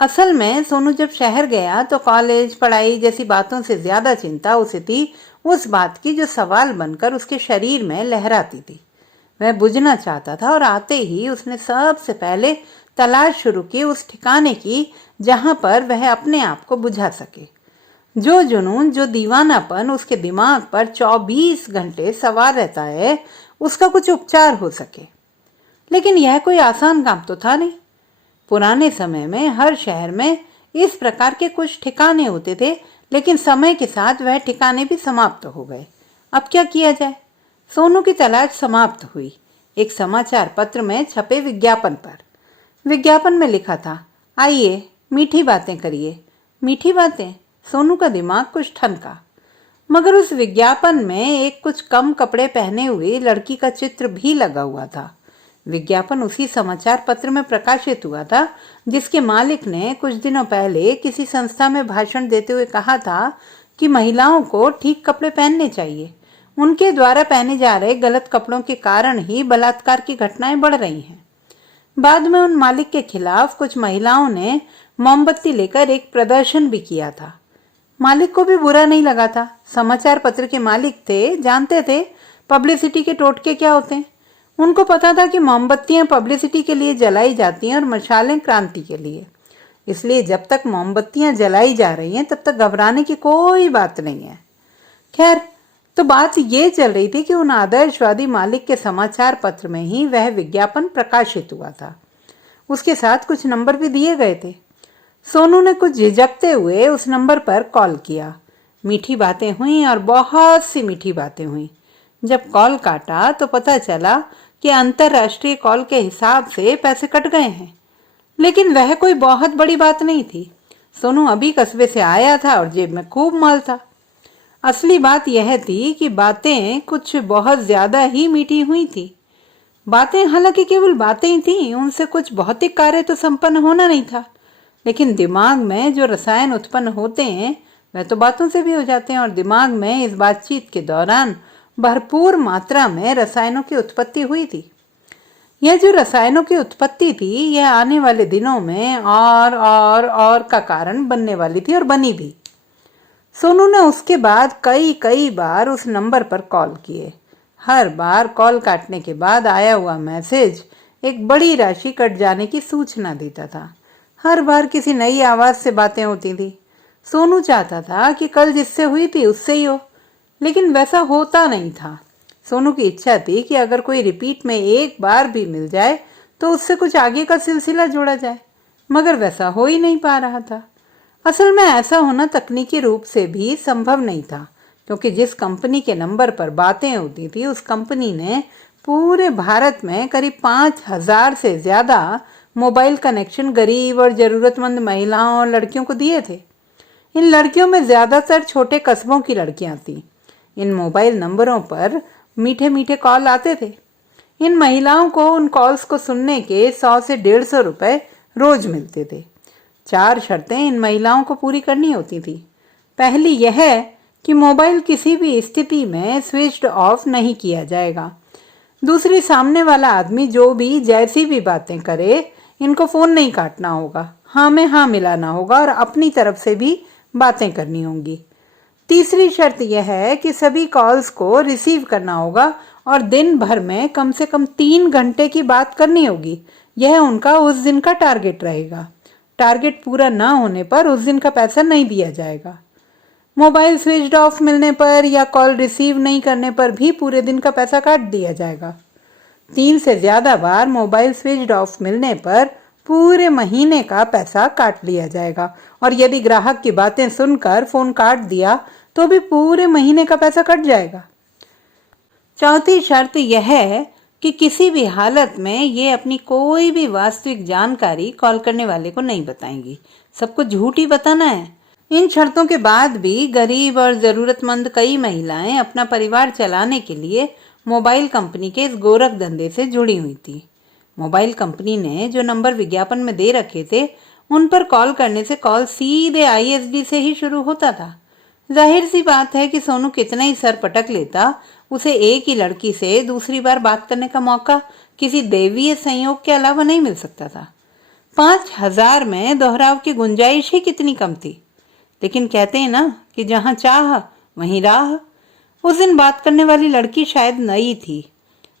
असल में सोनू जब शहर गया तो कॉलेज पढ़ाई जैसी बातों से ज्यादा चिंता उसे थी उस बात की जो सवाल बनकर उसके शरीर में लहराती थी। वह बुझना चाहता था, और आते ही उसने सबसे पहले तलाश शुरू की उस ठिकाने की जहां पर वह अपने आप को बुझा सके। जो जुनून, जो दीवानापन उसके दिमाग पर 24 घंटे सवार रहता है, उसका कुछ उपचार हो सके। लेकिन यह कोई आसान काम तो था नहीं। पुराने समय में हर शहर में इस प्रकार के कुछ ठिकाने होते थे, लेकिन समय के साथ वह ठिकाने भी समाप्त हो गए। अब क्या किया जाए? सोनू की तलाश समाप्त हुई एक समाचार पत्र में छपे विज्ञापन पर। विज्ञापन में लिखा था, आइए मीठी बातें करिए। मीठी बातें? सोनू का दिमाग कुछ ठनका। मगर उस विज्ञापन में एक कुछ कम कपड़े पहने हुए लड़की का चित्र भी लगा हुआ था। विज्ञापन उसी समाचार पत्र में प्रकाशित हुआ था जिसके मालिक ने कुछ दिनों पहले किसी संस्था में भाषण देते हुए कहा था कि महिलाओं को ठीक कपड़े पहनने चाहिए। उनके द्वारा पहने जा रहे गलत कपड़ों के कारण ही बलात्कार की घटनाएं बढ़ रही हैं। बाद में उन मालिक के खिलाफ कुछ महिलाओं ने मोमबत्ती लेकर एक प्रदर्शन भी किया था। मालिक को भी बुरा नहीं लगा था। समाचार पत्र के मालिक थे, जानते थे पब्लिसिटी के टोटके क्या होते हैं। उनको पता था कि मोमबत्तियां पब्लिसिटी के लिए जलाई जाती हैं और मशालें क्रांति के लिए। इसलिए जब तक मोमबत्तियां जलाई जा रही हैं, तब तक घबराने की कोई बात नहीं है। खैर, तो बात ये चल रही थी कि उन आदर्शवादी मालिक के समाचार पत्र में ही वह विज्ञापन प्रकाशित हुआ था। उसके साथ कुछ नंबर भी दिए गए थे। सोनू ने कुछ झिझकते हुए उस नंबर पर कॉल किया। मीठी बातें हुई और बहुत सी मीठी बातें हुई। जब कॉल काटा तो पता चला कि अंतरराष्ट्रीय कॉल के हिसाब से पैसे कट गए हैं। लेकिन वह कोई बहुत बड़ी बात नहीं थी। सोनू अभी कस्बे से आया था और जेब में खूब माल था। असली बात यह थी कि बातें कुछ बहुत ज्यादा ही मीठी हुई थी। बातें हालांकि केवल बातें ही थीं, उनसे कुछ भौतिक कार्य तो संपन्न होना नहीं था। लेकिन दिमाग में जो रसायन उत्पन्न होते हैं, वह तो बातों से भी हो जाते हैं, और दिमाग में इस बातचीत के दौरान भरपूर मात्रा में रसायनों की उत्पत्ति हुई थी। यह जो रसायनों की उत्पत्ति थी, यह आने वाले दिनों में और का कारण बनने वाली थी, और बनी भी। सोनू ने उसके बाद कई कई बार उस नंबर पर कॉल किए। हर बार कॉल काटने के बाद आया हुआ मैसेज एक बड़ी राशि कट जाने की सूचना देता था। हर बार किसी नई आवाज से बातें होती थी। सोनू चाहता था कि कल जिससे हुई थी उससे ही हो, लेकिन वैसा होता नहीं था। सोनू की इच्छा थी कि अगर कोई रिपीट में एक बार भी मिल जाए तो उससे कुछ आगे का सिलसिला जोड़ा जाए, मगर वैसा हो ही नहीं पा रहा था। असल में ऐसा होना तकनीकी रूप से भी संभव नहीं था, क्योंकि जिस कंपनी के नंबर पर बातें होती थी उस कंपनी ने पूरे भारत में करीब 5,000 से ज्यादा मोबाइल कनेक्शन गरीब और जरूरतमंद महिलाओं और लड़कियों को दिए थे। इन लड़कियों में ज्यादातर छोटे कस्बों की लड़कियां थीं। इन मोबाइल नंबरों पर मीठे मीठे कॉल आते थे। इन महिलाओं को उन कॉल्स को सुनने के 100 से 150 रुपए रोज मिलते थे। 4 शर्तें इन महिलाओं को पूरी करनी होती थी। पहली यह कि मोबाइल किसी भी स्थिति में स्विच्ड ऑफ नहीं किया जाएगा। दूसरी, सामने वाला आदमी जो भी जैसी भी बातें करे, इनको फोन नहीं काटना होगा, हाँ में हाँ मिलाना होगा और अपनी तरफ से भी बातें करनी होंगी। तीसरी शर्त यह है कि सभी कॉल्स को रिसीव करना होगा और दिन भर में कम से कम 3 घंटे की बात करनी होगी। यह उनका उस दिन का टारगेट रहेगा। टारगेट पूरा ना होने पर उस दिन का पैसा नहीं दिया जाएगा। मोबाइल स्विच्ड ऑफ मिलने पर या कॉल रिसीव नहीं करने पर भी पूरे दिन का पैसा काट दिया जाएगा। 3 से ज्यादा बार मोबाइल स्विच्ड ऑफ मिलने पर पूरे महीने का पैसा काट लिया जाएगा और यदि ग्राहक की बातें सुनकर फोन काट दिया तो भी पूरे महीने का पैसा कट जाएगा। चौथी शर्त यह है कि किसी भी हालत में ये अपनी कोई भी वास्तविक जानकारी कॉल करने वाले को नहीं बताएंगी। सबको झूठी बताना है। इन शर्तों के बाद भी गरीब और जरूरतमंद कई महिलाएं अपना परिवार चलाने के लिए मोबाइल कंपनी के इस गोरख धंधे से जुड़ी हुई थी। मोबाइल कंपनी ने जो नंबर विज्ञापन में दे रखे थे उन पर कॉल करने से कॉल सीधे आईएसडी से ही शुरू होता था। जाहिर सी बात है कि सोनू कितना ही सर पटक लेता, उसे एक ही लड़की से दूसरी बार बात करने का मौका किसी दैवीय संयोग के अलावा नहीं मिल सकता था। 5,000 में दोहराव की गुंजाइश ही कितनी कम थी। लेकिन कहते हैं ना कि जहां चाह वहीं राह। उस दिन बात करने वाली लड़की शायद नई थी।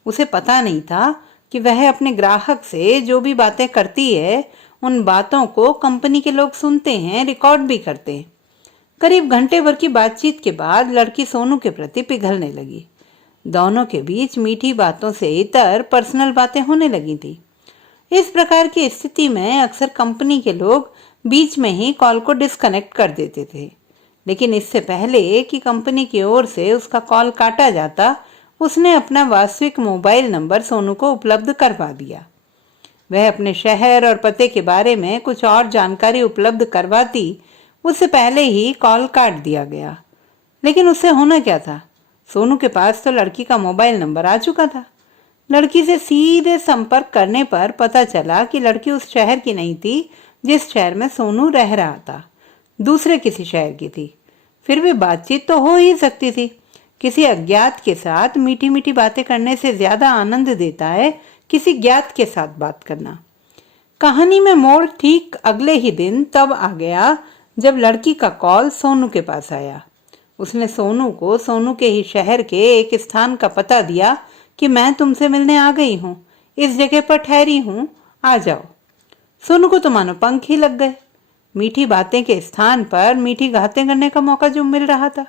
उसे पता नहीं था कि वह अपने ग्राहक से जो भी बातें करती है उन बातों को कंपनी के लोग सुनते हैं, रिकॉर्ड भी करते हैं। करीब घंटे भर की बातचीत के बाद लड़की सोनू के प्रति पिघलने लगी। दोनों के बीच मीठी बातों से इतर पर्सनल बातें होने लगी थी। इस प्रकार की स्थिति में अक्सर कंपनी के लोग बीच में ही कॉल को डिस्कनेक्ट कर देते थे। लेकिन इससे पहले कि कंपनी की ओर से उसका कॉल काटा जाता, उसने अपना वास्तविक मोबाइल नंबर सोनू को उपलब्ध करवा दिया। वह अपने शहर और पते के बारे में कुछ और जानकारी उपलब्ध करवाती, उससे पहले ही कॉल काट दिया गया। लेकिन उससे होना क्या था? सोनू के पास तो लड़की का मोबाइल नंबर आ चुका था। लड़की से सीधे संपर्क करने पर पता चला कि लड़की उस शहर की नहीं थी जिस शहर में सोनू रह रहा था, दूसरे किसी शहर की थी। फिर भी बातचीत तो हो ही सकती थी। किसी अज्ञात के साथ मीठी मीठी बातें करने से ज्यादा आनंद देता है किसी ज्ञात के साथ बात करना। कहानी में मोड़ ठीक अगले ही दिन तब आ गया जब लड़की का कॉल सोनू के पास आया। उसने सोनू को सोनू के ही शहर के एक स्थान का पता दिया कि मैं तुमसे मिलने आ गई हूँ, इस जगह पर ठहरी हूँ, आ जाओ। सोनू को तो मानो पंख ही लग गए। मीठी बातें के स्थान पर मीठी बातें करने का मौका जो मिल रहा था।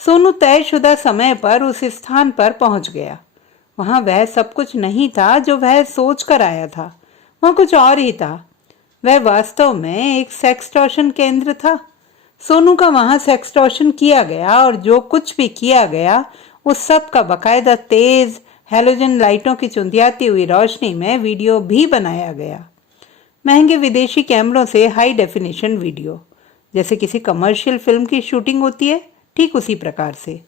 सोनू तयशुदा समय पर उस स्थान पर पहुंच गया। वहां वह सब कुछ नहीं था जो वह सोच कर आया था, वहां कुछ और ही था। वह वास्तव में एक सेक्सटॉर्शन केंद्र था। सोनू का वहां सेक्सटॉर्शन किया गया और जो कुछ भी किया गया उस सब का बकायदा तेज हैलोजन लाइटों की चुंधियाती हुई रोशनी में वीडियो भी बनाया गया। महंगे विदेशी कैमरों से हाई डेफिनेशन वीडियो, जैसे किसी कमर्शियल फिल्म की शूटिंग होती है, ठीक उसी प्रकार से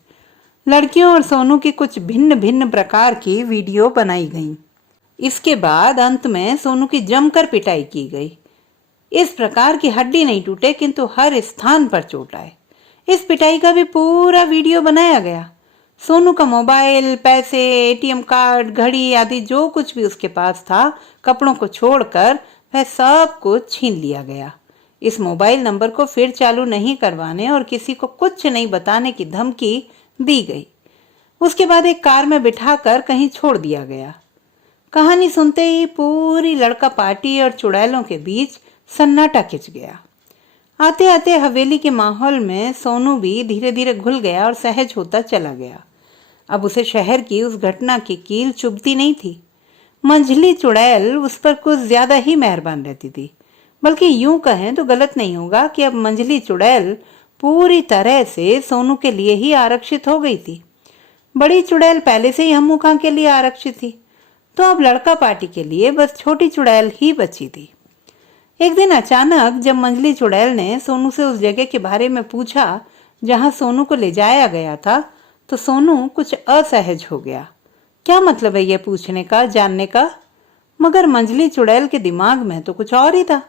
लड़कियों और सोनू की कुछ भिन्न भिन्न प्रकार की वीडियो बनाई गई। इसके बाद अंत में सोनू की जमकर पिटाई की गई। इस प्रकार की हड्डी नहीं टूटे किंतु हर स्थान पर चोट आए। इस पिटाई का भी पूरा वीडियो बनाया गया। सोनू का मोबाइल, पैसे, एटीएम कार्ड, घड़ी आदि जो कुछ भी उसके पास था, कपड़ों को छोड़कर वह सब कुछ छीन लिया गया। इस मोबाइल नंबर को फिर चालू नहीं करवाने और किसी को कुछ नहीं बताने की धमकी दी गई। उसके बाद एक कार में बिठाकर कहीं छोड़ दिया गया। कहानी सुनते ही पूरी लड़का पार्टी और चुड़ैलों के बीच सन्नाटा खिंच गया। आते आते हवेली के माहौल में सोनू भी धीरे धीरे घुल गया और सहज होता चला गया। अब उसे शहर की उस घटना की कील चुभती नहीं थी। मंझली चुड़ैल उस पर कुछ ज्यादा ही मेहरबान रहती थी। बल्कि यूं कहें तो गलत नहीं होगा कि अब मंझली चुड़ैल पूरी तरह से सोनू के लिए ही आरक्षित हो गई थी। बड़ी चुड़ैल पहले से ही हमू खां के लिए आरक्षित थी, तो अब लड़का पार्टी के लिए बस छोटी चुड़ैल ही बची थी। एक दिन अचानक जब मंझली चुड़ैल ने सोनू से उस जगह के बारे में पूछा जहां सोनू को ले जाया गया था, तो सोनू कुछ असहज हो गया। क्या मतलब है यह पूछने का, जानने का? मगर मंझली चुड़ैल के दिमाग में तो कुछ और ही था।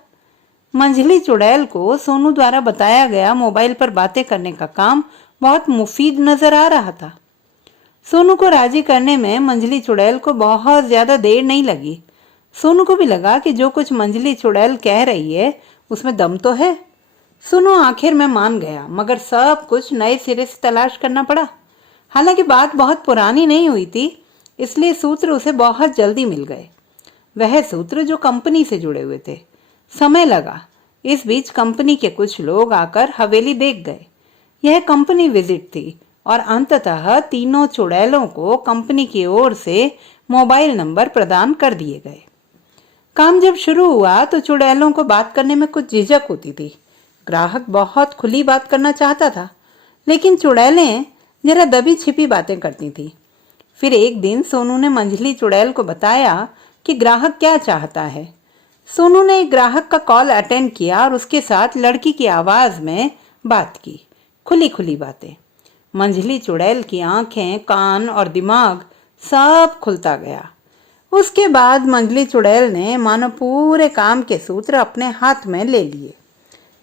मंझली चुड़ैल को सोनू द्वारा बताया गया मोबाइल पर बातें करने का काम बहुत मुफीद नजर आ रहा था। सोनू को राजी करने में मंझली चुड़ैल को बहुत ज्यादा देर नहीं लगी। सोनू को भी लगा कि जो कुछ मंझली चुड़ैल कह रही है उसमें दम तो है। सोनू आखिर में मान गया, मगर सब कुछ नए सिरे से तलाश करना पड़ा। हालांकि बात बहुत पुरानी नहीं हुई थी, इसलिए सूत्र उसे बहुत जल्दी मिल गए। वह सूत्र जो कंपनी से जुड़े हुए थे। समय लगा। इस बीच कंपनी के कुछ लोग आकर हवेली देख गए। यह कंपनी विजिट थी और अंततः तीनों चुड़ैलों को कंपनी की ओर से मोबाइल नंबर प्रदान कर दिए गए। काम जब शुरू हुआ तो चुड़ैलों को बात करने में कुछ झिझक होती थी। ग्राहक बहुत खुली बात करना चाहता था, लेकिन चुड़ैलें जरा दबी छिपी बातें करती थी। फिर एक दिन सोनू ने मंझली चुड़ैल को बताया कि ग्राहक क्या चाहता है। सोनू ने एक ग्राहक का कॉल अटेंड किया और उसके साथ लड़की की आवाज में बात की, खुली खुली बातें। मंझली चुड़ैल की आंखें, कान और दिमाग सब खुलता गया। उसके बाद मंझली चुड़ैल ने मानो पूरे काम के सूत्र अपने हाथ में ले लिए,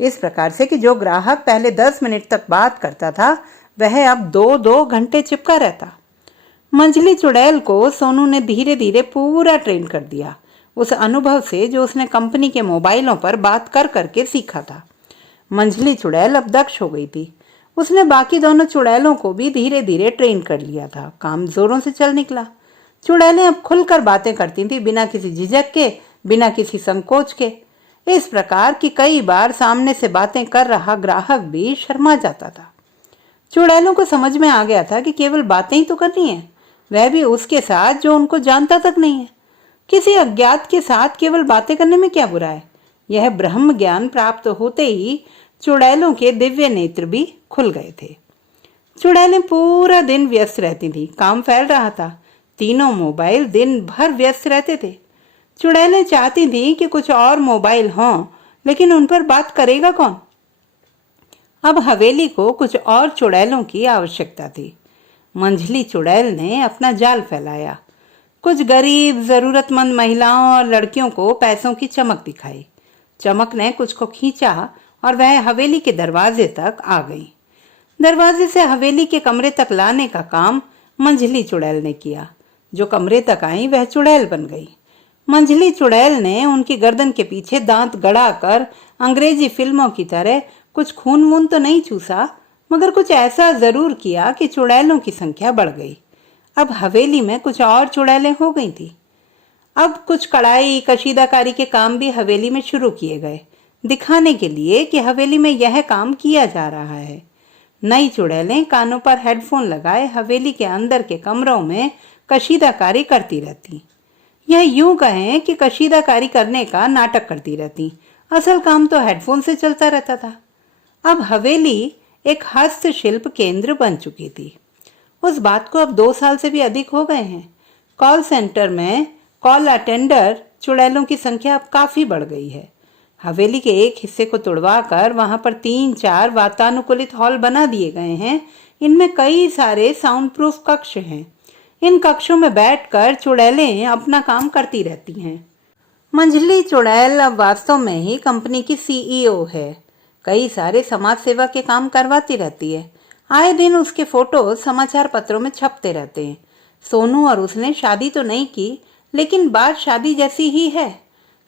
इस प्रकार से कि जो ग्राहक पहले 10 मिनट तक बात करता था वह अब 2-2 घंटे चिपका रहता। मंझली चुड़ैल को सोनू ने धीरे धीरे पूरा ट्रेन कर दिया, उस अनुभव से जो उसने कंपनी के मोबाइलों पर बात कर करके सीखा था। मंझली चुड़ैल अब दक्ष हो गई थी। उसने बाकी दोनों चुड़ैलों को भी धीरे धीरे ट्रेन कर लिया था। काम जोरों से चल निकला। चुड़ैलें अब खुलकर बातें करती थी, बिना किसी झिझक के, बिना किसी संकोच के। इस प्रकार कि कई बार सामने से बातें कर रहा ग्राहक भी शर्मा जाता था। चुड़ैलों को समझ में आ गया था कि केवल बातें ही तो करनी है, वह भी उसके साथ जो उनको जानता तक नहीं है। किसी अज्ञात के साथ केवल बातें करने में क्या बुरा है? यह ब्रह्म ज्ञान प्राप्त होते ही चुड़ैलों के दिव्य नेत्र भी खुल गए थे। चुड़ैलें पूरा दिन व्यस्त रहती थी। काम फैल रहा था। तीनों मोबाइल दिन भर व्यस्त रहते थे। चुड़ैलें चाहती थी कि कुछ और मोबाइल हों, लेकिन उन पर बात करेगा कौन? अब हवेली को कुछ और चुड़ैलों की आवश्यकता थी। मंझली चुड़ैल ने अपना जाल फैलाया। कुछ गरीब जरूरतमंद महिलाओं और लड़कियों को पैसों की चमक दिखाई। चमक ने कुछ को खींचा और वह हवेली के दरवाजे तक आ गई। दरवाजे से हवेली के कमरे तक लाने का काम मंझली चुड़ैल ने किया। जो कमरे तक आई वह चुड़ैल बन गई। मंझली चुड़ैल ने उनकी गर्दन के पीछे दांत गड़ाकर अंग्रेजी फिल्मों की तरह कुछ खून वून तो नहीं चूसा, मगर कुछ ऐसा जरूर किया कि चुड़ैलों की संख्या बढ़ गई। अब हवेली में कुछ और चुड़ैलें हो गई थी। अब कुछ कढ़ाई कशीदाकारी के काम भी हवेली में शुरू किए गए, दिखाने के लिए कि हवेली में यह काम किया जा रहा है। नई चुड़ैलें कानों पर हेडफोन लगाए हवेली के अंदर के कमरों में कशीदाकारी करती रहती। यह यूं कहें कि कशीदाकारी करने का नाटक करती रहती, असल काम तो हेडफोन से चलता रहता था। अब हवेली एक हस्तशिल्प केंद्र बन चुकी थी। उस बात को अब 2 साल से भी अधिक हो गए हैं। कॉल सेंटर में कॉल अटेंडर चुड़ैलों की संख्या अब काफी बढ़ गई है। हवेली के एक हिस्से को तुड़वाकर वहां पर 3-4 वातानुकूलित हॉल बना दिए गए हैं। इनमें कई सारे साउंड प्रूफ कक्ष हैं। इन कक्षों में बैठकर चुड़ैलें अपना काम करती रहती हैं। मंझली चुड़ैल अब वास्तव में ही कंपनी की सीईओ है। कई सारे समाज सेवा के काम करवाती रहती है। आए दिन उसके फोटो समाचार पत्रों में छपते रहते हैं। सोनू और उसने शादी तो नहीं की, लेकिन बात शादी जैसी ही है।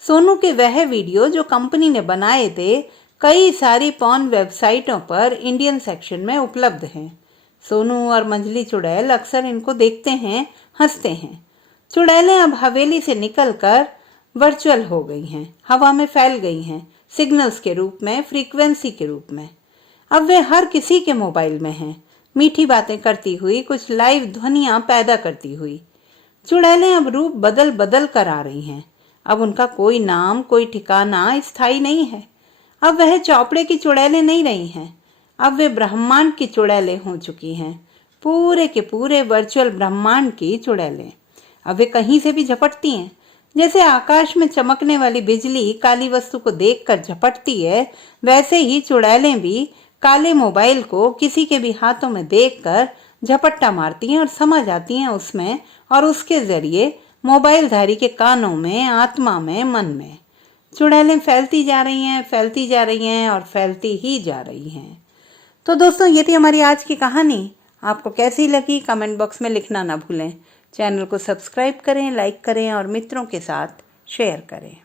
सोनू के वह वीडियो जो कंपनी ने बनाए थे कई सारी पॉर्न वेबसाइटों पर इंडियन सेक्शन में उपलब्ध हैं। सोनू और मंजली चुड़ैल अक्सर इनको देखते हैं, हंसते हैं। चुड़ैलें अब हवेली से निकलकर वर्चुअल हो गई हैं, हवा में फैल गई हैं, सिग्नल्स के रूप में, फ्रीक्वेंसी के रूप में। अब वे हर किसी के मोबाइल में हैं, मीठी बातें करती हुई, कुछ लाइव ध्वनियां पैदा करती हुई। चुड़ैलें अब रूप बदल बदल कर आ रही हैं। अब उनका कोई नाम, कोई ठिकाना स्थायी नहीं है। अब वह चौपड़े की चुड़ैलें नहीं रही हैं, अब वे ब्रह्मांड की चुड़ैलें हो चुकी हैं, पूरे के पूरे वर्चुअल ब्रह्मांड की चुड़ैलें। अब वे कहीं से भी झपटती हैं। जैसे आकाश में चमकने वाली बिजली काली वस्तु को देखकर झपटती है, वैसे ही चुड़ैलें भी काले मोबाइल को किसी के भी हाथों में देखकर झपट्टा मारती हैं और समा जाती हैं उसमें, और उसके जरिए मोबाइलधारी के कानों में, आत्मा में, मन में। चुड़ैलें फैलती जा रही हैं, फैलती जा रही हैं और फैलती ही जा रही हैं। तो दोस्तों, ये थी हमारी आज की कहानी। आपको कैसी लगी कमेंट बॉक्स में लिखना ना भूलें। चैनल को सब्सक्राइब करें, लाइक करें और मित्रों के साथ शेयर करें।